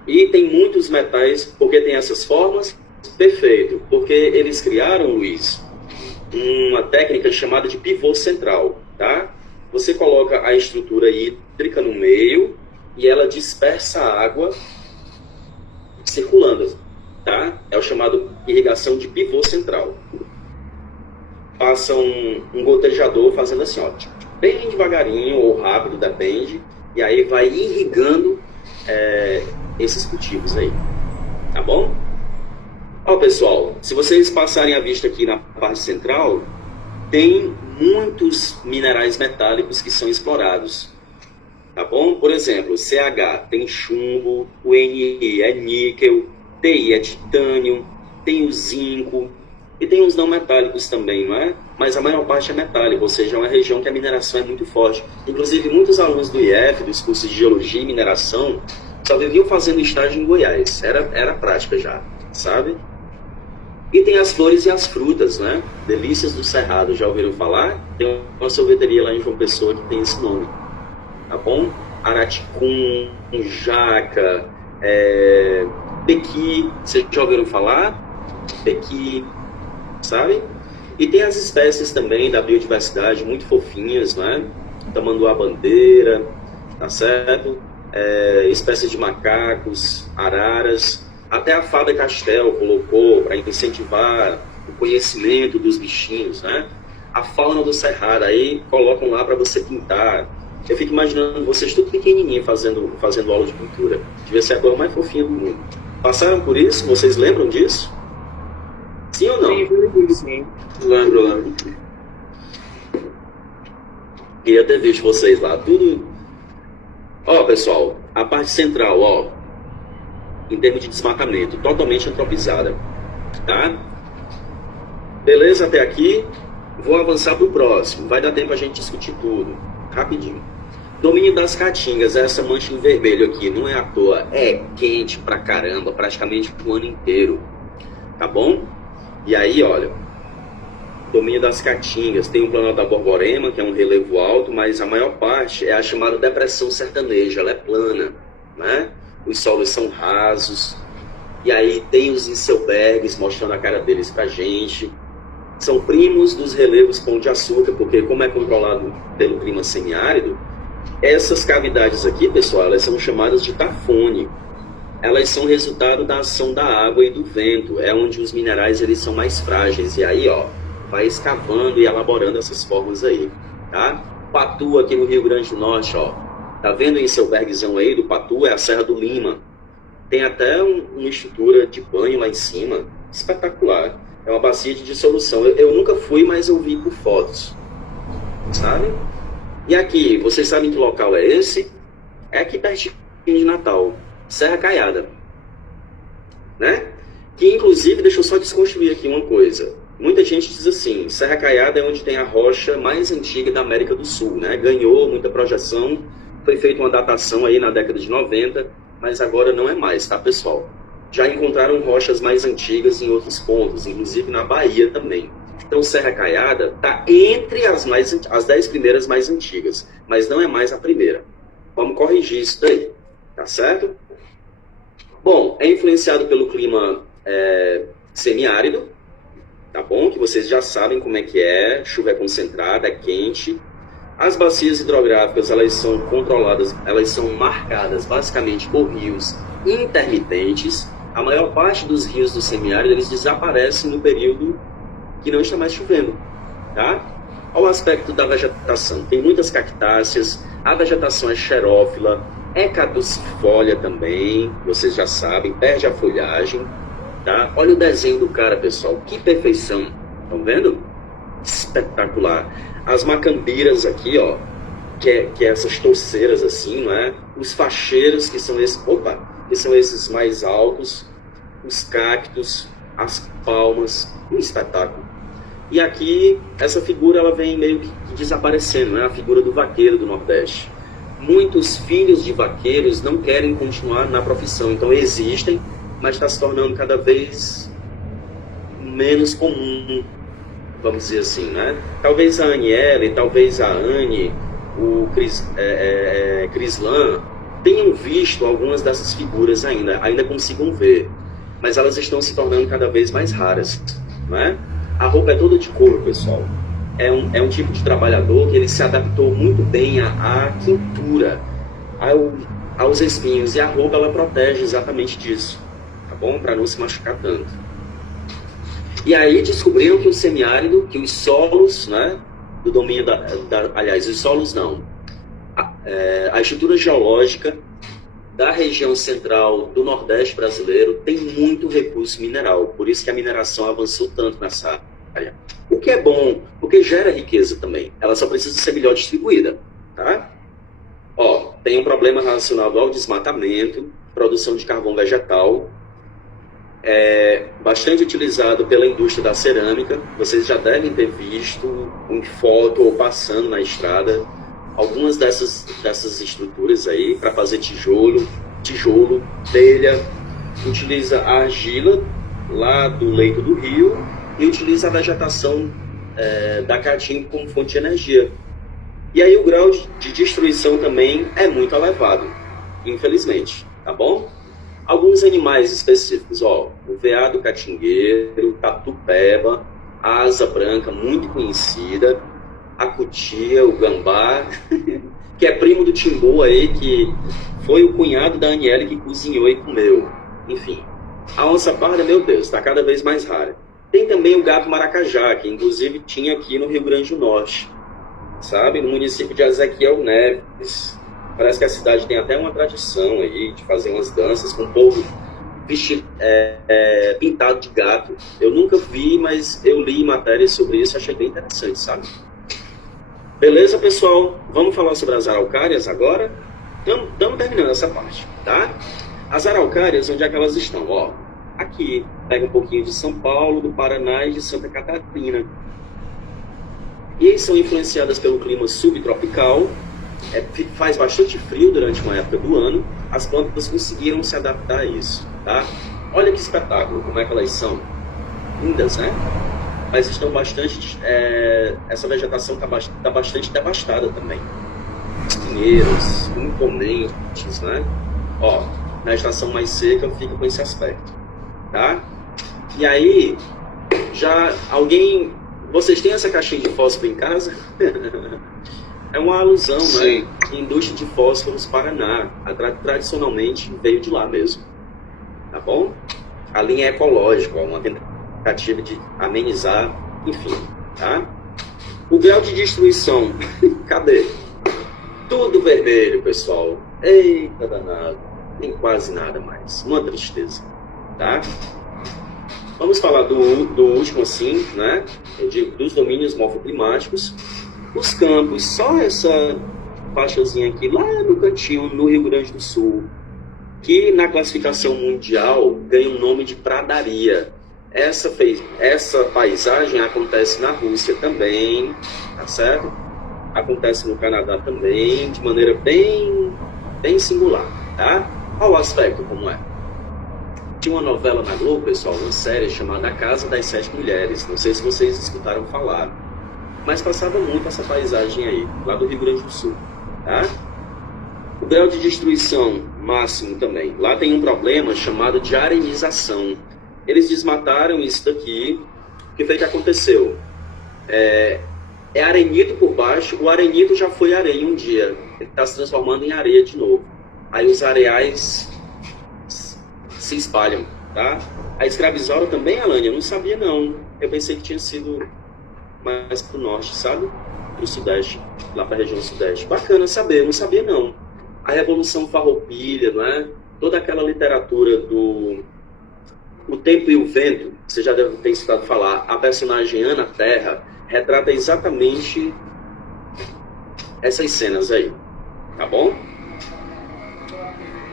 E tem muitos metais, porque tem essas formas, perfeito, porque eles criaram, Luiz, uma técnica chamada de pivô central, tá? Você coloca a estrutura hídrica no meio e ela dispersa a água circulando, tá? É o chamado irrigação de pivô central. Passa um gotejador fazendo assim, ó, bem devagarinho ou rápido, depende, e aí vai irrigando esses cultivos aí, tá bom? Ó, pessoal, se vocês passarem a vista aqui na parte central, tem muitos minerais metálicos que são explorados, tá bom? Por exemplo, CH tem chumbo, o NI é níquel, TI é titânio, tem o zinco, e tem uns não metálicos também, não é? Mas a maior parte é metálico, ou seja, é uma região que a mineração é muito forte. Inclusive, muitos alunos do IF, dos cursos de Geologia e Mineração, só viviam fazendo estágio em Goiás. Era prática já, sabe? E tem as flores e as frutas, né? Delícias do Cerrado, já ouviram falar? Tem uma sorveteria lá em João Pessoa que tem esse nome, tá bom? Araticum, jaca, pequi, vocês já ouviram falar? Pequi, sabe? E tem as espécies também da biodiversidade muito fofinhas, né? Tamanduá-bandeira, tá certo? Espécies de macacos, araras, até a Faber-Castell colocou para incentivar o conhecimento dos bichinhos, né? A fauna do Cerrado, aí colocam lá para você pintar. Eu fico imaginando vocês tudo pequenininho fazendo aula de pintura. Devia ser a coisa mais fofinha do mundo. Passaram por isso? Vocês lembram disso? Sim ou não? Sim. Lembro. Queria ter visto vocês lá. Tudo. Ó, pessoal, a parte central, ó, em termos de desmatamento, totalmente antropizada, tá? Beleza até aqui? Vou avançar para o próximo. Vai dar tempo a gente discutir tudo. Rapidinho. Domínio das caatingas, essa mancha em vermelho aqui, não é à toa. É quente pra caramba, praticamente o ano inteiro. Tá bom? E aí, olha, domínio das caatingas. Tem o Planalto da Borborema, que é um relevo alto, mas a maior parte é a chamada depressão sertaneja. Ela é plana, né? Os solos são rasos. E aí tem os Inselbergs mostrando a cara deles pra gente. São primos dos relevos Pão de Açúcar, porque como é controlado pelo clima semiárido, essas cavidades aqui, pessoal, elas são chamadas de tafone. Elas são resultado da ação da água e do vento. É onde os minerais eles são mais frágeis. E aí, ó, vai escavando e elaborando essas formas aí, tá? Patu aqui no Rio Grande do Norte, ó. Tá vendo em seu bergzão aí do Patu? É a Serra do Lima. Tem até uma estrutura de banho lá em cima. Espetacular. É uma bacia de dissolução. Eu nunca fui, mas eu vi por fotos. Sabe? E aqui, vocês sabem que local é esse? É aqui pertinho de Natal. Serra Caiada. Né? Que inclusive, deixa eu só desconstruir aqui uma coisa. Muita gente diz assim, Serra Caiada é onde tem a rocha mais antiga da América do Sul, né? Ganhou muita projeção, foi feita uma datação aí na década de 90, mas agora não é mais, tá, pessoal? Já encontraram rochas mais antigas em outros pontos, inclusive na Bahia também. Então, Serra Caiada está entre as 10 primeiras mais antigas, mas não é mais a primeira. Vamos corrigir isso daí, tá certo? Bom, é influenciado pelo clima semiárido, tá bom? Que vocês já sabem como é que é, chuva é concentrada, é quente. As bacias hidrográficas, elas são controladas, elas são marcadas basicamente por rios intermitentes. A maior parte dos rios do semiárido, eles desaparecem no período que não está mais chovendo, tá? Olha o aspecto da vegetação. Tem muitas cactáceas, a vegetação é xerófila, é caducifólia também, vocês já sabem, perde a folhagem, tá? Olha o desenho do cara, pessoal, que perfeição, estão vendo? Espetacular. As macambiras aqui, ó, que é essas torceiras assim, não é? Os facheiros, que são esses mais altos, os cactos, as palmas, um espetáculo. E aqui, essa figura, ela vem meio que desaparecendo, né? A figura do vaqueiro do Nordeste. Muitos filhos de vaqueiros não querem continuar na profissão, então existem, mas está se tornando cada vez menos comum, vamos dizer assim, né? Talvez a Aniele, talvez a Anne, o Crislan, tenham visto algumas dessas figuras ainda consigam ver, mas elas estão se tornando cada vez mais raras, né? A roupa é toda de couro, pessoal. É um tipo de trabalhador que ele se adaptou muito bem à quintura, aos espinhos, e a roupa ela protege exatamente disso, tá bom? Para não se machucar tanto. E aí descobriram que o semiárido, que os solos, né, do domínio aliás, os solos não, a estrutura geológica da região central do Nordeste brasileiro tem muito recurso mineral, por isso que a mineração avançou tanto nessa área. O que é bom, porque gera riqueza também, ela só precisa ser melhor distribuída, tá? Ó, tem um problema relacionado ao desmatamento, produção de carvão vegetal, bastante utilizado pela indústria da cerâmica. Vocês já devem ter visto em foto ou passando na estrada algumas dessas estruturas aí para fazer tijolo, tijolo, telha, utiliza a argila lá do leito do rio e utiliza a vegetação da caatinga como fonte de energia. E aí o grau de destruição também é muito elevado, infelizmente, tá bom? Alguns animais específicos, ó, o veado catingueiro, tatu-peba, a asa branca, muito conhecida, a cutia, o gambá, que é primo do timbu aí, que foi o cunhado da Aniele que cozinhou e comeu. Enfim, a onça parda, meu Deus, está cada vez mais rara. Tem também o gato maracajá, que inclusive tinha aqui no Rio Grande do Norte, sabe? No município de Ezequiel Neves. Parece que a cidade tem até uma tradição aí de fazer umas danças com o povo vestido, pintado de gato. Eu nunca vi, mas eu li matérias sobre isso e achei bem interessante, sabe? Beleza, pessoal? Vamos falar sobre as araucárias agora? Estamos terminando essa parte, tá? As araucárias, onde é que elas estão? Ó, aqui, pega um pouquinho de São Paulo, do Paraná e de Santa Catarina. E são influenciadas pelo clima subtropical, faz bastante frio durante uma época do ano, as plantas conseguiram se adaptar a isso, tá? Olha que espetáculo, como é que elas são. Lindas, né? Mas estão bastante, essa vegetação está bastante devastada também. Os pinheiros, imponentes, né? Ó, na estação mais seca fica com esse aspecto, tá? E aí, vocês têm essa caixinha de fósforo em casa? É uma alusão, né? Indústria de fósforos Paraná. Tradicionalmente veio de lá mesmo, tá bom? A linha é ecológica, uma tentativa de amenizar, enfim, tá? O grau de destruição, cadê? Tudo vermelho, pessoal. Eita danado, nem quase nada mais. Uma tristeza, tá? Vamos falar do último, assim, né? Dos domínios morfoclimáticos. Os campos, só essa faixazinha aqui, lá no cantinho, no Rio Grande do Sul, que na classificação mundial ganha o nome de pradaria. Essa paisagem acontece na Rússia também, tá certo? Acontece no Canadá também, de maneira bem singular, tá? Olha o aspecto como é. Tinha uma novela na Globo, pessoal, uma série chamada A Casa das Sete Mulheres. Não sei se vocês escutaram falar, mas passava muito essa paisagem aí, lá do Rio Grande do Sul, tá? O grau de destruição máximo também. Lá tem um problema chamado de arenização. Eles desmataram isso daqui. O que foi que aconteceu? É arenito por baixo. O arenito já foi areia um dia. Ele está se transformando em areia de novo. Aí os areais se espalham, tá? A escravizaura também, Alane? Eu não sabia, não. Eu pensei que tinha sido mais pro norte, sabe? Pro sudeste, lá pra região sudeste. Bacana saber, eu não sabia, não. A Revolução Farroupilha, não é? Toda aquela literatura do O Tempo e o Vento, você já deve ter escutado falar. A personagem Ana Terra retrata exatamente essas cenas aí, tá bom?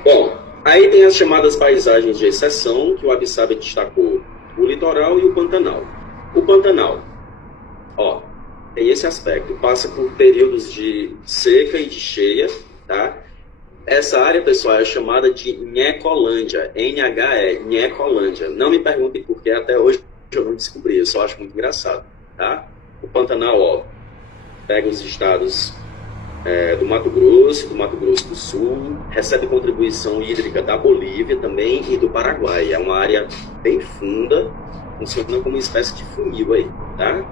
Bom, aí tem as chamadas paisagens de exceção, que o Abissab destacou, o litoral e o Pantanal. O Pantanal, ó, tem esse aspecto, passa por períodos de seca e de cheia, tá? Essa área, pessoal, é chamada de Nhecolândia, N-H-E, Nhecolândia. Não me perguntem por que até hoje eu não descobri, eu só acho muito engraçado, tá? O Pantanal, ó, pega os estados do Mato Grosso do Sul, recebe contribuição hídrica da Bolívia também e do Paraguai. É uma área bem funda, funciona como uma espécie de funil aí, tá?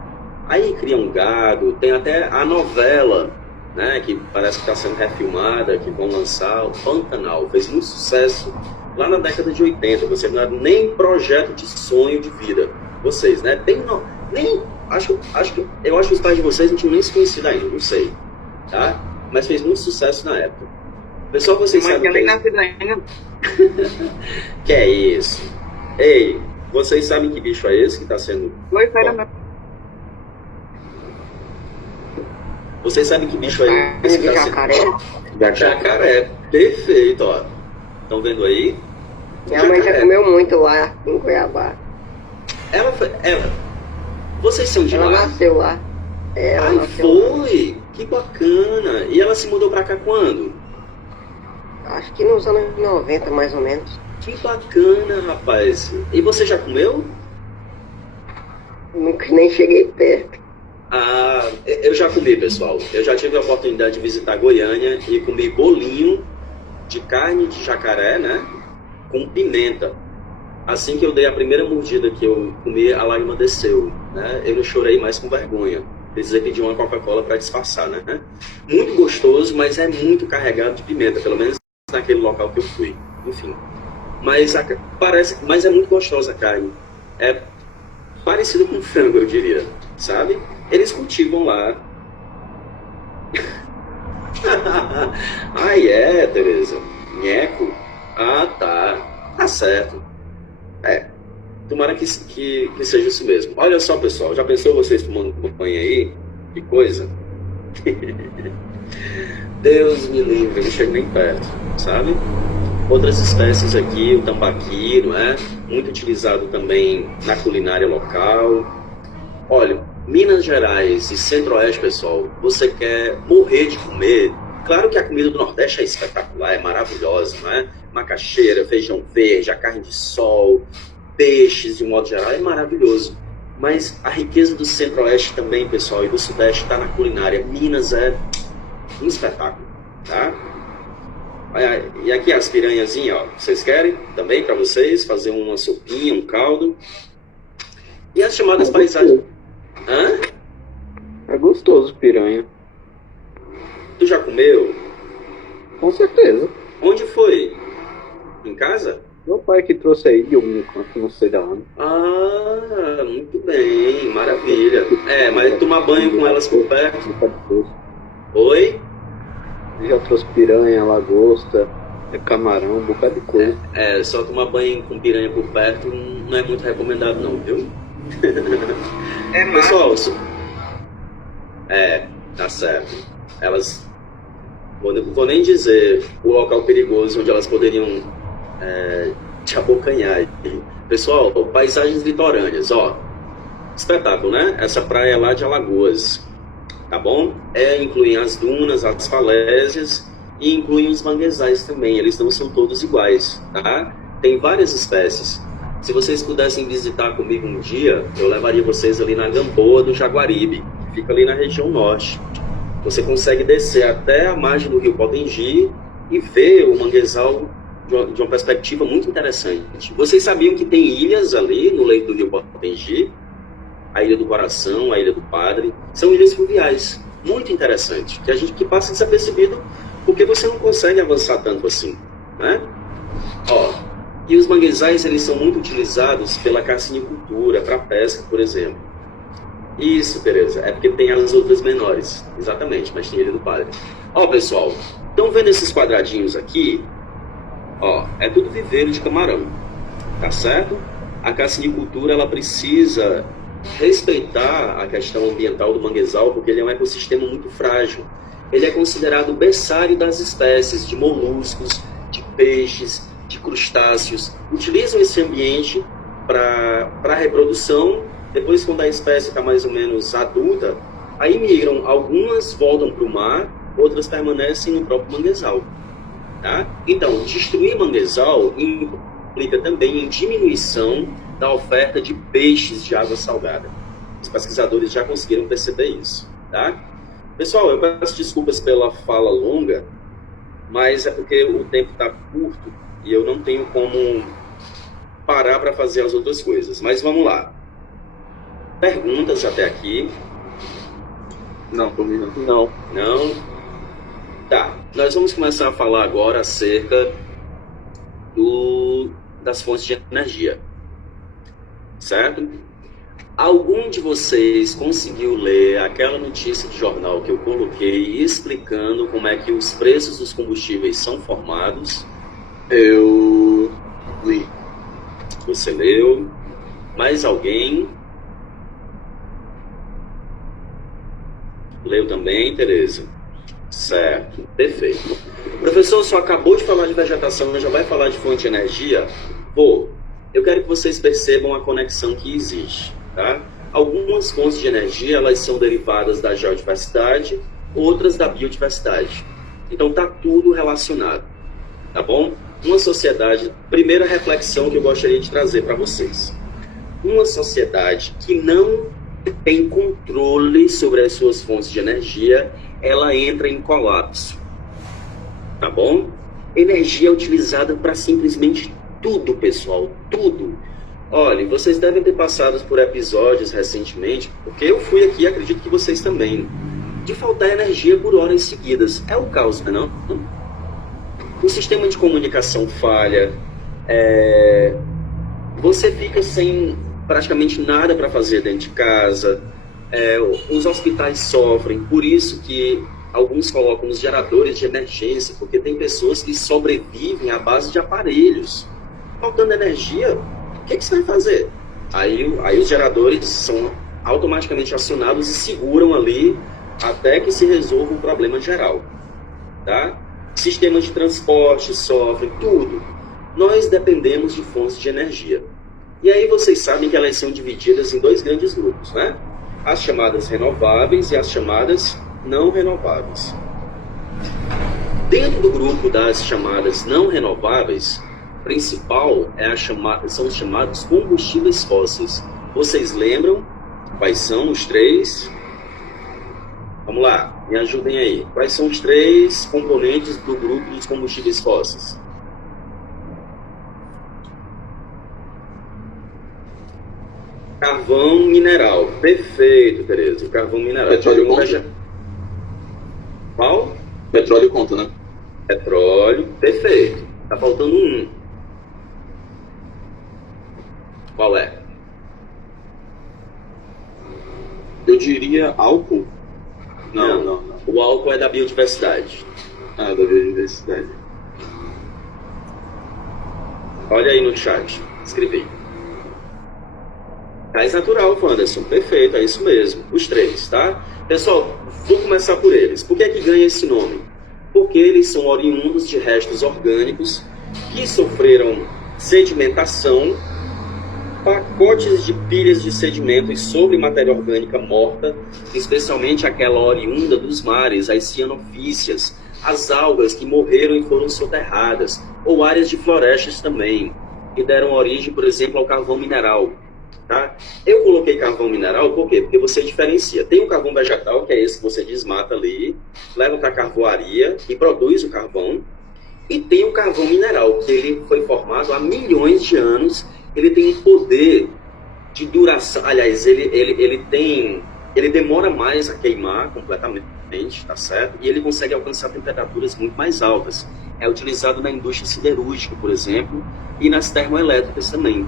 Aí cria um gado, tem até a novela, né, que parece que está sendo refilmada, que vão lançar, o Pantanal. Fez muito sucesso lá na década de 80. Vocês não eram nem projeto de sonho de vida. Vocês, né? Eu acho que os pais de vocês não tinham nem se conhecido ainda, não sei. Tá? Mas fez muito sucesso na época. Pessoal, vocês sabem que nem nascido ainda. Que é isso? Ei, vocês sabem que bicho é esse que está sendo... Foi, sério mesmo. Vocês sabem que bicho é esse que está Jacaré. sendo... Jacaré. Perfeito, ó. Estão vendo aí? Minha mãe já comeu muito lá em Cuiabá. Vocês são de Ela lá? nasceu lá. Ela Ai, nasceu lá. foi! Que bacana! E ela se mudou pra cá quando? Acho que nos anos 90, mais ou menos. Que bacana, rapaz. E você já comeu? Nunca nem cheguei perto. Ah, eu já comi, pessoal. Eu já tive a oportunidade de visitar Goiânia e comi bolinho de carne de jacaré, né? Com pimenta. Assim que eu dei a primeira mordida que eu comi, a lágrima desceu, né? Eu não chorei mais com vergonha. Precisei pedir uma Coca-Cola para disfarçar, né? Muito gostoso, mas é muito carregado de pimenta, pelo menos naquele local que eu fui. Enfim. Mas mas é muito gostosa a carne. É parecido com frango, eu diria, sabe? Eles cultivam lá. Ah, é, Tereza. Nheco? Ah, tá. Tá certo. Tomara que seja isso mesmo. Olha só, pessoal. Já pensou vocês tomando banho aí? Que coisa. Deus me livre, eu não chego nem perto, sabe? Outras espécies aqui, o tambaqui, não é? Muito utilizado também na culinária local. Olha, Minas Gerais e Centro-Oeste, pessoal, você quer morrer de comer? Claro que a comida do Nordeste é espetacular, é maravilhosa, não é? Macaxeira, feijão verde, a carne de sol, peixes, de um modo geral, é maravilhoso. Mas a riqueza do Centro-Oeste também, pessoal, e do Sudeste está na culinária. Minas é um espetáculo, tá? E aqui as piranhazinhas, ó. Vocês querem também para vocês fazer uma sopinha, um caldo? E as chamadas paisagens. Hã? É gostoso piranha. Tu já comeu? Com certeza. Onde foi? Em casa? Meu pai que trouxe aí de algum canto, não sei da onde. Ah, muito bem, maravilha. Mas tomar banho com elas por perto. Oi? Já trouxe piranha, lagosta, camarão, um bocado de coisa. Só tomar banho com piranha por perto não é muito recomendado não, viu? Pessoal, tá certo. Elas, vou nem dizer o local perigoso onde elas poderiam te abocanhar. Pessoal, paisagens litorâneas, ó. Espetáculo, né? Essa praia lá de Alagoas. Tá bom? Incluem as dunas, as falésias e incluem os manguezais também. Eles não são todos iguais, tá? Tem várias espécies. Se vocês pudessem visitar comigo um dia, eu levaria vocês ali na Gamboa do Jaguaribe, que fica ali na região norte. Você consegue descer até a margem do rio Potengi e ver o manguezal de uma perspectiva muito interessante. Vocês sabiam que tem ilhas ali no leito do rio Potengi? A Ilha do Coração, a Ilha do Padre, são ilhas fluviais, muito interessantes, que passa desapercebido porque você não consegue avançar tanto assim, né? E os manguezais, eles são muito utilizados pela carcinicultura, para pesca, por exemplo. Isso, Tereza, é porque tem as outras menores, exatamente, mas tem a Ilha do Padre. Pessoal, estão vendo esses quadradinhos aqui? É tudo viveiro de camarão, tá certo? A carcinicultura, ela precisa respeitar a questão ambiental do manguezal, porque ele é um ecossistema muito frágil. Ele é considerado o berçário das espécies de moluscos, de peixes, de crustáceos. Utilizam esse ambiente para a reprodução. Depois, quando a espécie está mais ou menos adulta, aí migram. Algumas voltam para o mar, outras permanecem no próprio manguezal. Tá? Então, destruir manguezal implica também em diminuição da oferta de peixes de água salgada. Os pesquisadores já conseguiram perceber isso, tá? Pessoal, eu peço desculpas pela fala longa, mas é porque o tempo está curto e eu não tenho como parar para fazer as outras coisas. Mas vamos lá. Perguntas até aqui? Não, comigo não. Não? Tá. Nós vamos começar a falar agora acerca das fontes de energia. Certo? Algum de vocês conseguiu ler aquela notícia de jornal que eu coloquei explicando como é que os preços dos combustíveis são formados? Eu li. Você leu? Mais alguém? Leu também, Tereza? Certo, perfeito. O professor só acabou de falar de vegetação, já vai falar de fonte de energia? Eu quero que vocês percebam a conexão que existe, tá? Algumas fontes de energia, elas são derivadas da geodiversidade, outras da biodiversidade. Então, está tudo relacionado. tá bom? Uma sociedade, primeira reflexão que eu gostaria de trazer para vocês. Uma sociedade que não tem controle sobre as suas fontes de energia, ela entra em colapso, tá bom? Energia é utilizada para simplesmente tudo, pessoal, tudo. Olha, vocês devem ter passado por episódios recentemente, porque eu fui aqui, acredito que vocês também, de faltar energia por horas seguidas. É o caos, não é não? O sistema de comunicação falha, você fica sem praticamente nada para fazer dentro de casa, os hospitais sofrem, por isso que alguns colocam os geradores de emergência, porque tem pessoas que sobrevivem à base de aparelhos. Faltando energia, o que você vai fazer? Aí os geradores são automaticamente acionados e seguram ali até que se resolva o problema geral, tá? Sistemas de transporte sofrem, tudo. Nós dependemos de fontes de energia. E aí vocês sabem que elas são divididas em dois grandes grupos, né? As chamadas renováveis e as chamadas não renováveis. Dentro do grupo das chamadas não renováveis, principal são os chamados combustíveis fósseis. Vocês lembram quais são os três? Vamos lá, me ajudem aí. Quais são os três componentes do grupo dos combustíveis fósseis? Carvão mineral. Perfeito, Tereza. Carvão mineral. Petróleo conta? Qual? Petróleo conta, né? Petróleo. Perfeito. Tá faltando um. Qual é? Eu diria álcool. Não. O álcool é da biodiversidade. Ah, da biodiversidade. Olha aí no chat. Escrevi. Gás natural, Wanderson. Perfeito, é isso mesmo. Os três, tá? Pessoal, vou começar por eles. Por que é que ganha esse nome? Porque eles são oriundos de restos orgânicos que sofreram sedimentação, pacotes de pilhas de sedimentos sobre matéria orgânica morta, especialmente aquela oriunda dos mares, as cianofícias, as algas que morreram e foram soterradas, ou áreas de florestas também, que deram origem, por exemplo, ao carvão mineral. Tá? Eu coloquei carvão mineral por quê? Porque você diferencia. Tem o carvão vegetal, que é esse que você desmata ali, leva para a carvoaria e produz o carvão, e tem o carvão mineral, que ele foi formado há milhões de anos. Ele tem um poder de duração, aliás, ele demora mais a queimar completamente, tá certo? E ele consegue alcançar temperaturas muito mais altas. É utilizado na indústria siderúrgica, por exemplo, e nas termoelétricas também.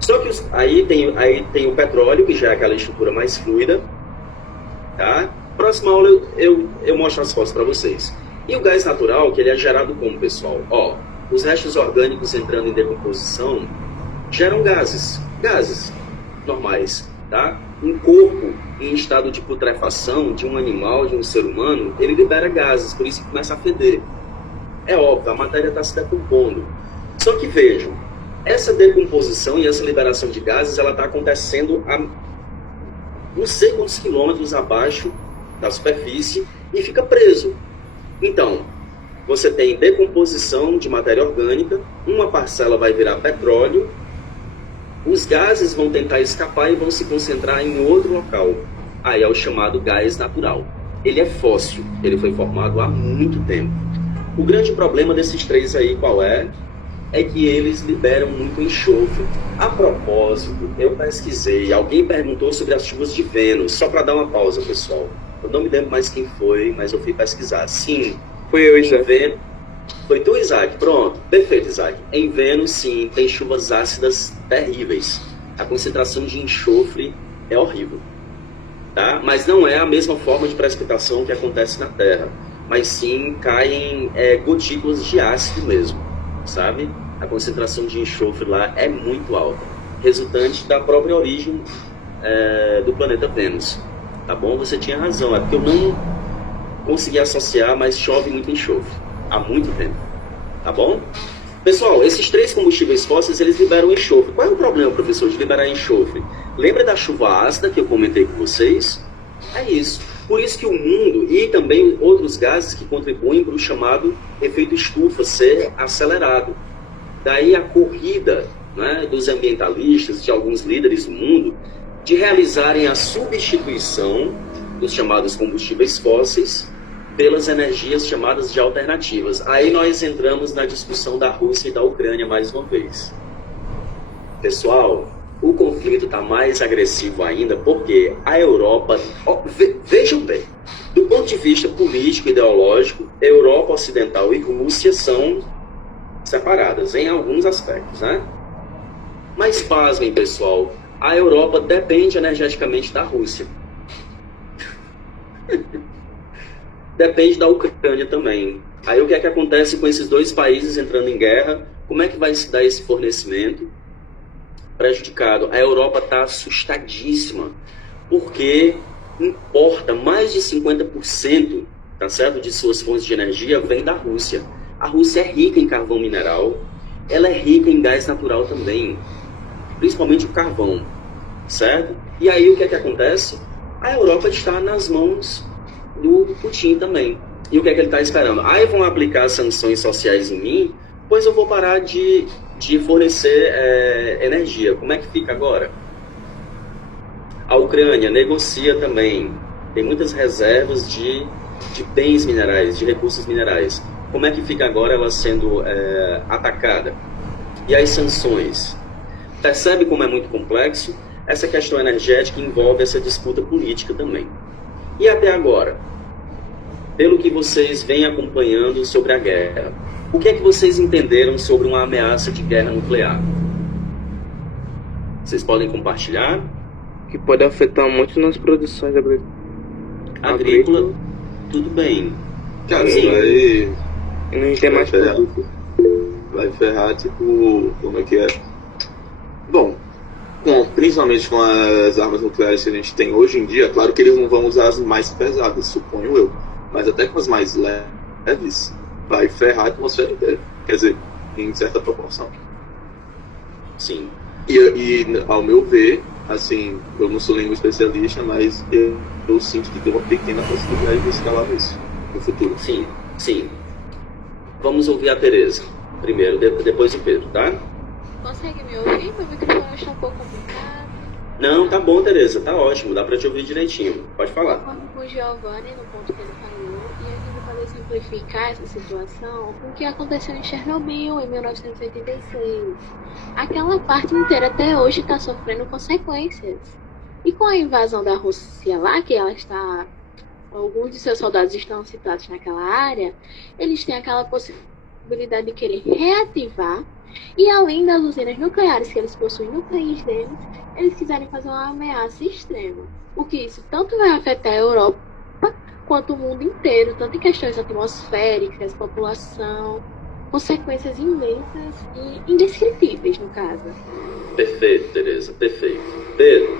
Só que aí tem o petróleo, que já é aquela estrutura mais fluida, tá? Próxima aula eu mostro as fotos para vocês. E o gás natural, que ele é gerado como, pessoal? Ó, os restos orgânicos entrando em decomposição geram gases normais, tá? Um corpo em estado de putrefação de um animal, de um ser humano, ele libera gases, por isso que começa a feder. É óbvio, a matéria está se decompondo. Só que vejam, essa decomposição e essa liberação de gases, ela está acontecendo a não sei quantos quilômetros abaixo da superfície e fica preso. Então, você tem decomposição de matéria orgânica, uma parcela vai virar petróleo, os gases vão tentar escapar e vão se concentrar em outro local. Aí é o chamado gás natural. Ele é fóssil, ele foi formado há muito tempo. O grande problema desses três aí, qual é? É que eles liberam muito enxofre. A propósito, eu pesquisei, alguém perguntou sobre as chuvas de Vênus, só para dar uma pausa, pessoal. Eu não me lembro mais quem foi, mas eu fui pesquisar. Sim, Foi eu, Isaac. foi tu, Isaac? Pronto, perfeito, Isaac. Em Vênus, sim, tem chuvas ácidas terríveis. A concentração de enxofre é horrível, tá? Mas não é a mesma forma de precipitação que acontece na Terra, mas sim caem gotículas de ácido mesmo, sabe? A concentração de enxofre lá é muito alta, resultante da própria origem do planeta Vênus, tá bom? Você tinha razão, é porque eu não consegui associar, mas chove muito enxofre há muito tempo, tá bom? Pessoal, esses três combustíveis fósseis, eles liberam enxofre. Qual é o problema, professor, de liberar enxofre? Lembra da chuva ácida que eu comentei com vocês? É isso. Por isso que o mundo, e também outros gases que contribuem para o chamado efeito estufa ser acelerado. Daí a corrida, né, dos ambientalistas, de alguns líderes do mundo, de realizarem a substituição dos chamados combustíveis fósseis pelas energias chamadas de alternativas. Aí nós entramos na discussão da Rússia e da Ucrânia mais uma vez. Pessoal, o conflito está mais agressivo ainda porque a Europa, vejam bem, do ponto de vista político e ideológico, Europa Ocidental e Rússia são separadas em alguns aspectos, né? Mas pasmem, pessoal, a Europa depende energeticamente da Rússia. Depende da Ucrânia também. Aí o que é que acontece com esses dois países entrando em guerra? Como é que vai se dar esse fornecimento? Prejudicado. A Europa está assustadíssima, porque importa mais de 50%, tá certo, de suas fontes de energia vem da Rússia. A Rússia é rica em carvão mineral, ela é rica em gás natural também, principalmente o carvão, certo? E aí o que é que acontece? A Europa está nas mãos do Putin também. E o que é que ele está esperando? Aí vão aplicar sanções sociais em mim, pois eu vou parar de fornecer energia. Como é que fica agora? A Ucrânia negocia também. Tem muitas reservas de bens minerais, de recursos minerais. Como é que fica agora ela sendo atacada? E as sanções? Percebe como é muito complexo? Essa questão energética envolve essa disputa política também. E até agora, pelo que vocês vêm acompanhando sobre a guerra, o que é que vocês entenderam sobre uma ameaça de guerra nuclear? Vocês podem compartilhar? Que pode afetar muito nas produções Agrícola, tudo bem. Cara, Sim. E não tem mais ferrar. produto. Vai ferrar, tipo, como é que é? Bom, principalmente com as armas nucleares que a gente tem hoje em dia, claro que eles não vão usar as mais pesadas, suponho eu. Mas até com as mais leves, vai ferrar a atmosfera inteira. Quer dizer, em certa proporção. Sim. E ao meu ver, assim, eu não sou nenhum especialista, mas eu sinto que tem uma pequena possibilidade de escalar isso no futuro. Sim, sim. Vamos ouvir a Tereza primeiro, depois o Pedro, tá? Consegue me ouvir? Meu microfone está um pouco complicado. Não, tá bom, Tereza, tá ótimo, dá pra te ouvir direitinho. Pode falar. Concordo com o Giovanni no ponto que ele falou, e aqui para poder simplificar essa situação, o que aconteceu em Chernobyl em 1986. Aquela parte inteira até hoje está sofrendo consequências. E com a invasão da Rússia lá, que ela está... Alguns de seus soldados estão situados naquela área, eles têm aquela possibilidade de querer reativar, e além das usinas nucleares que eles possuem no país deles, eles quiserem fazer uma ameaça extrema. O que isso tanto vai afetar a Europa quanto o mundo inteiro, tanto em questões atmosféricas, população, consequências imensas e indescritíveis, no caso. Perfeito, Tereza, perfeito. Pedro,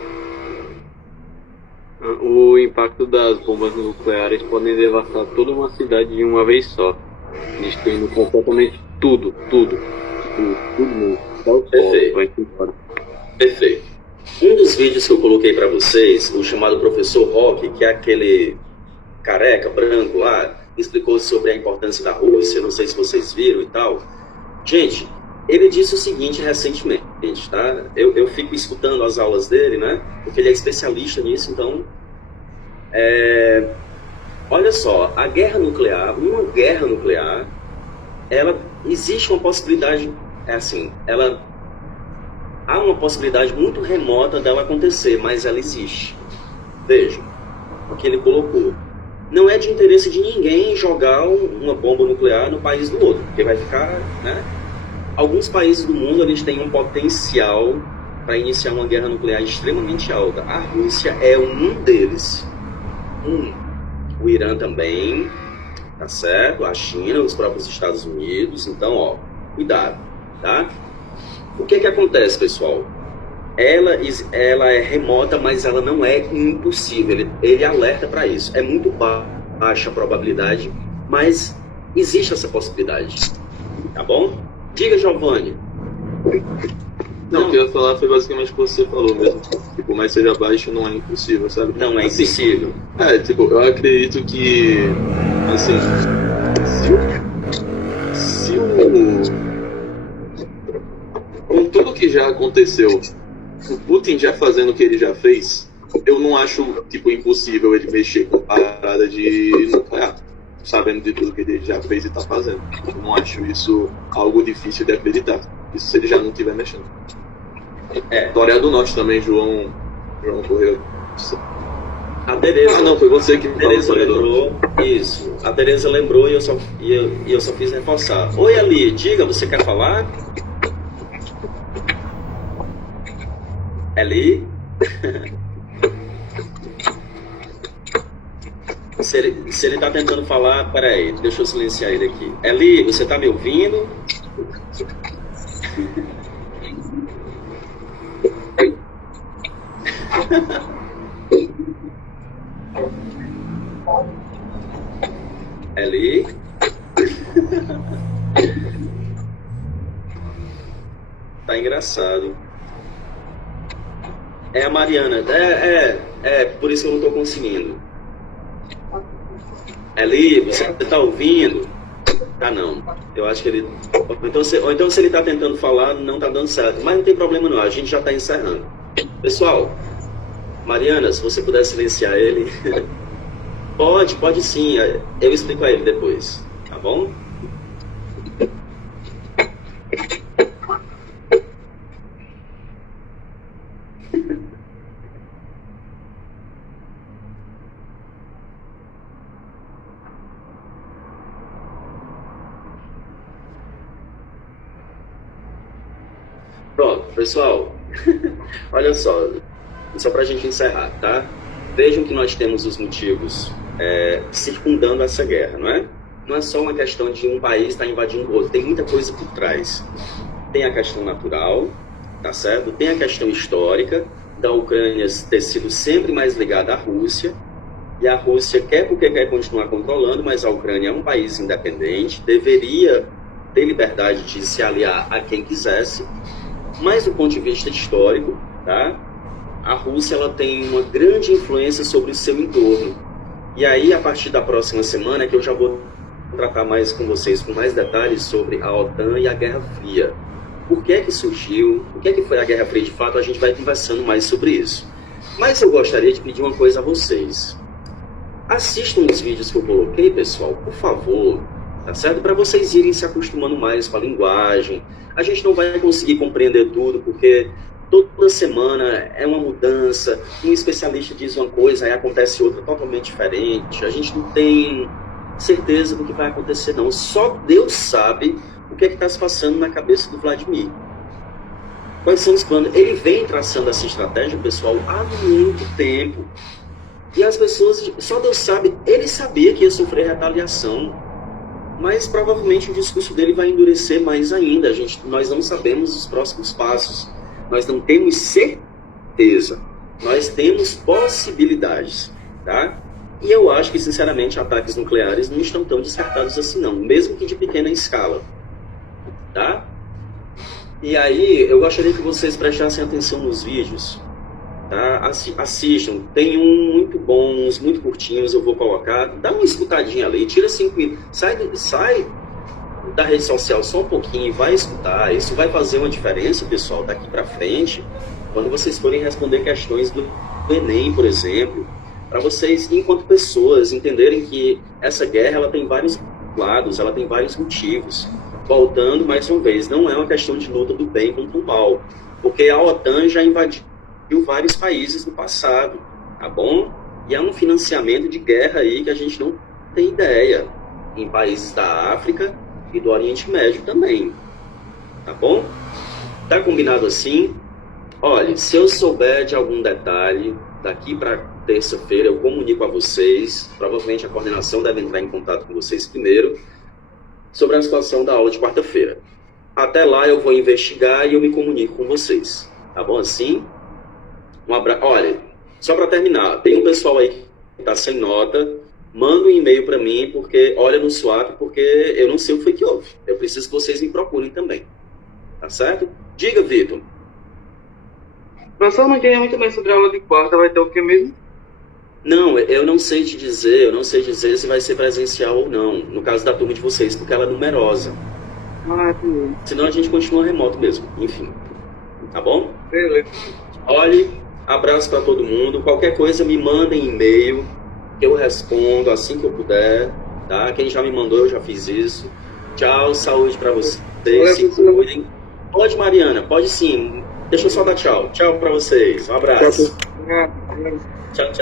O impacto das bombas nucleares podem devastar toda uma cidade de uma vez só, destruindo completamente tudo mesmo. Até o Perfeito. solo vai embora. perfeito. Um dos vídeos que eu coloquei pra vocês, o chamado Professor Rock, que é aquele careca, branco lá, explicou sobre a importância da Rússia, não sei se vocês viram e tal. Gente, ele disse o seguinte recentemente, tá? Eu fico escutando as aulas dele, né? Porque ele é especialista nisso, então... olha só, uma guerra nuclear, existe uma possibilidade, há uma possibilidade muito remota dela acontecer, mas ela existe. Vejam, o que ele colocou. Não é de interesse de ninguém jogar uma bomba nuclear no país do outro, porque vai ficar, né? Alguns países do mundo eles têm um potencial para iniciar uma guerra nuclear extremamente alta. A Rússia é um deles. O Irã também, tá certo? A China, os próprios Estados Unidos. Então, ó, cuidado, tá? O que acontece, pessoal? Ela é remota, mas ela não é impossível. Ele alerta para isso. É muito baixa a probabilidade, mas existe essa possibilidade. Tá bom? Diga, Giovanni. Não, o que eu ia falar foi basicamente o que você falou mesmo. Que por mais seja baixo, não é impossível, sabe? Não é impossível. Tipo, eu acredito que, assim, com tudo que já aconteceu, o Putin já fazendo o que ele já fez, eu não acho, tipo, impossível ele mexer com a parada de nuclear, sabendo de tudo que ele já fez e tá fazendo. Eu não acho isso algo difícil de acreditar. Isso se ele já não estiver mexendo. Coreia do Norte também, João Correia. A Tereza. Ah, não, foi você que A Tereza falou. lembrou. Isso. A Tereza lembrou e eu só fiz reforçar. Oi, Ali, diga, você quer falar? Ali? Se ele tá tentando falar, peraí, deixa eu silenciar ele aqui. Eli, você tá me ouvindo? Eli? Tá engraçado. É a Mariana. Por isso que eu não tô conseguindo. Eli, você tá ouvindo? Tá não. Eu acho que ele... Ou então se ele tá tentando falar, não tá dando certo. Mas não tem problema não, a gente já tá encerrando. Pessoal, Mariana, se você puder silenciar ele... Pode sim, eu explico a ele depois, tá bom? Pronto, pessoal, olha só pra gente encerrar, tá? Vejam que nós temos os motivos circundando essa guerra, não é? Não é só uma questão de um país estar invadindo o outro, tem muita coisa por trás. Tem a questão natural, tá certo? Tem a questão histórica da Ucrânia ter sido sempre mais ligada à Rússia, e a Rússia quer porque quer continuar controlando, mas a Ucrânia é um país independente, deveria ter liberdade de se aliar a quem quisesse, mas do ponto de vista histórico, tá? A Rússia ela tem uma grande influência sobre o seu entorno. E aí, a partir da próxima semana, que eu já vou tratar mais com vocês, com mais detalhes sobre a OTAN e a Guerra Fria. Por que é que surgiu? O que é que foi a Guerra Fria de fato? A gente vai conversando mais sobre isso. Mas eu gostaria de pedir uma coisa a vocês. Assistam os vídeos que eu coloquei, pessoal, por favor, tá certo? Para vocês irem se acostumando mais com a linguagem. A gente não vai conseguir compreender tudo, porque toda semana é uma mudança, um especialista diz uma coisa, aí acontece outra totalmente diferente, a gente não tem certeza do que vai acontecer não, só Deus sabe o que é que está se passando na cabeça do Vladimir. Quais são os planos? Ele vem traçando essa estratégia, pessoal, há muito tempo, e as pessoas, só Deus sabe, ele sabia que ia sofrer retaliação, mas provavelmente o discurso dele vai endurecer mais ainda, nós não sabemos os próximos passos. Nós não temos certeza, nós temos possibilidades, tá? E eu acho que, sinceramente, ataques nucleares não estão tão descartados assim não, mesmo que de pequena escala, tá? E aí, eu gostaria que vocês prestassem atenção nos vídeos, tá? Assistam, tem muito bons, muito curtinhos, eu vou colocar, dá uma escutadinha ali, tira 5 minutos, sai da rede social só um pouquinho e vai escutar. Isso vai fazer uma diferença, pessoal, daqui para frente, quando vocês forem responder questões do Enem, por exemplo, para vocês, enquanto pessoas, entenderem que essa guerra ela tem vários lados, ela tem vários motivos. Voltando mais uma vez, não é uma questão de luta do bem contra o mal, porque a OTAN já invadiu vários países no passado, tá bom? E há um financiamento de guerra aí que a gente não tem ideia, em países da África e do Oriente Médio também, tá bom? Tá combinado assim? Olha, se eu souber de algum detalhe, daqui para terça-feira eu comunico a vocês, provavelmente a coordenação deve entrar em contato com vocês primeiro, sobre a situação da aula de quarta-feira. Até lá eu vou investigar e eu me comunico com vocês, tá bom assim? Um abraço. Olha, só para terminar, tem um pessoal aí que tá sem nota, manda um e-mail para mim, porque olha no SWAP, porque eu não sei o que foi que houve. Eu preciso que vocês me procurem também. Tá certo? Diga, Vitor. Professor, não entendi muito bem sobre a aula de quarta, vai ter o que mesmo? Não, eu não sei te dizer, eu não sei dizer se vai ser presencial ou não, no caso da turma de vocês, porque ela é numerosa. Ah, entendi. Senão a gente continua remoto mesmo, enfim. Tá bom? Beleza. Olhe, abraço para todo mundo. Qualquer coisa me mandem e-mail, que eu respondo assim que eu puder, tá? Quem já me mandou, eu já fiz isso. Tchau, saúde para vocês, se cuidem. Pode, Mariana, pode sim. Deixa eu só dar tchau. Tchau para vocês, um abraço. Tchau, tchau.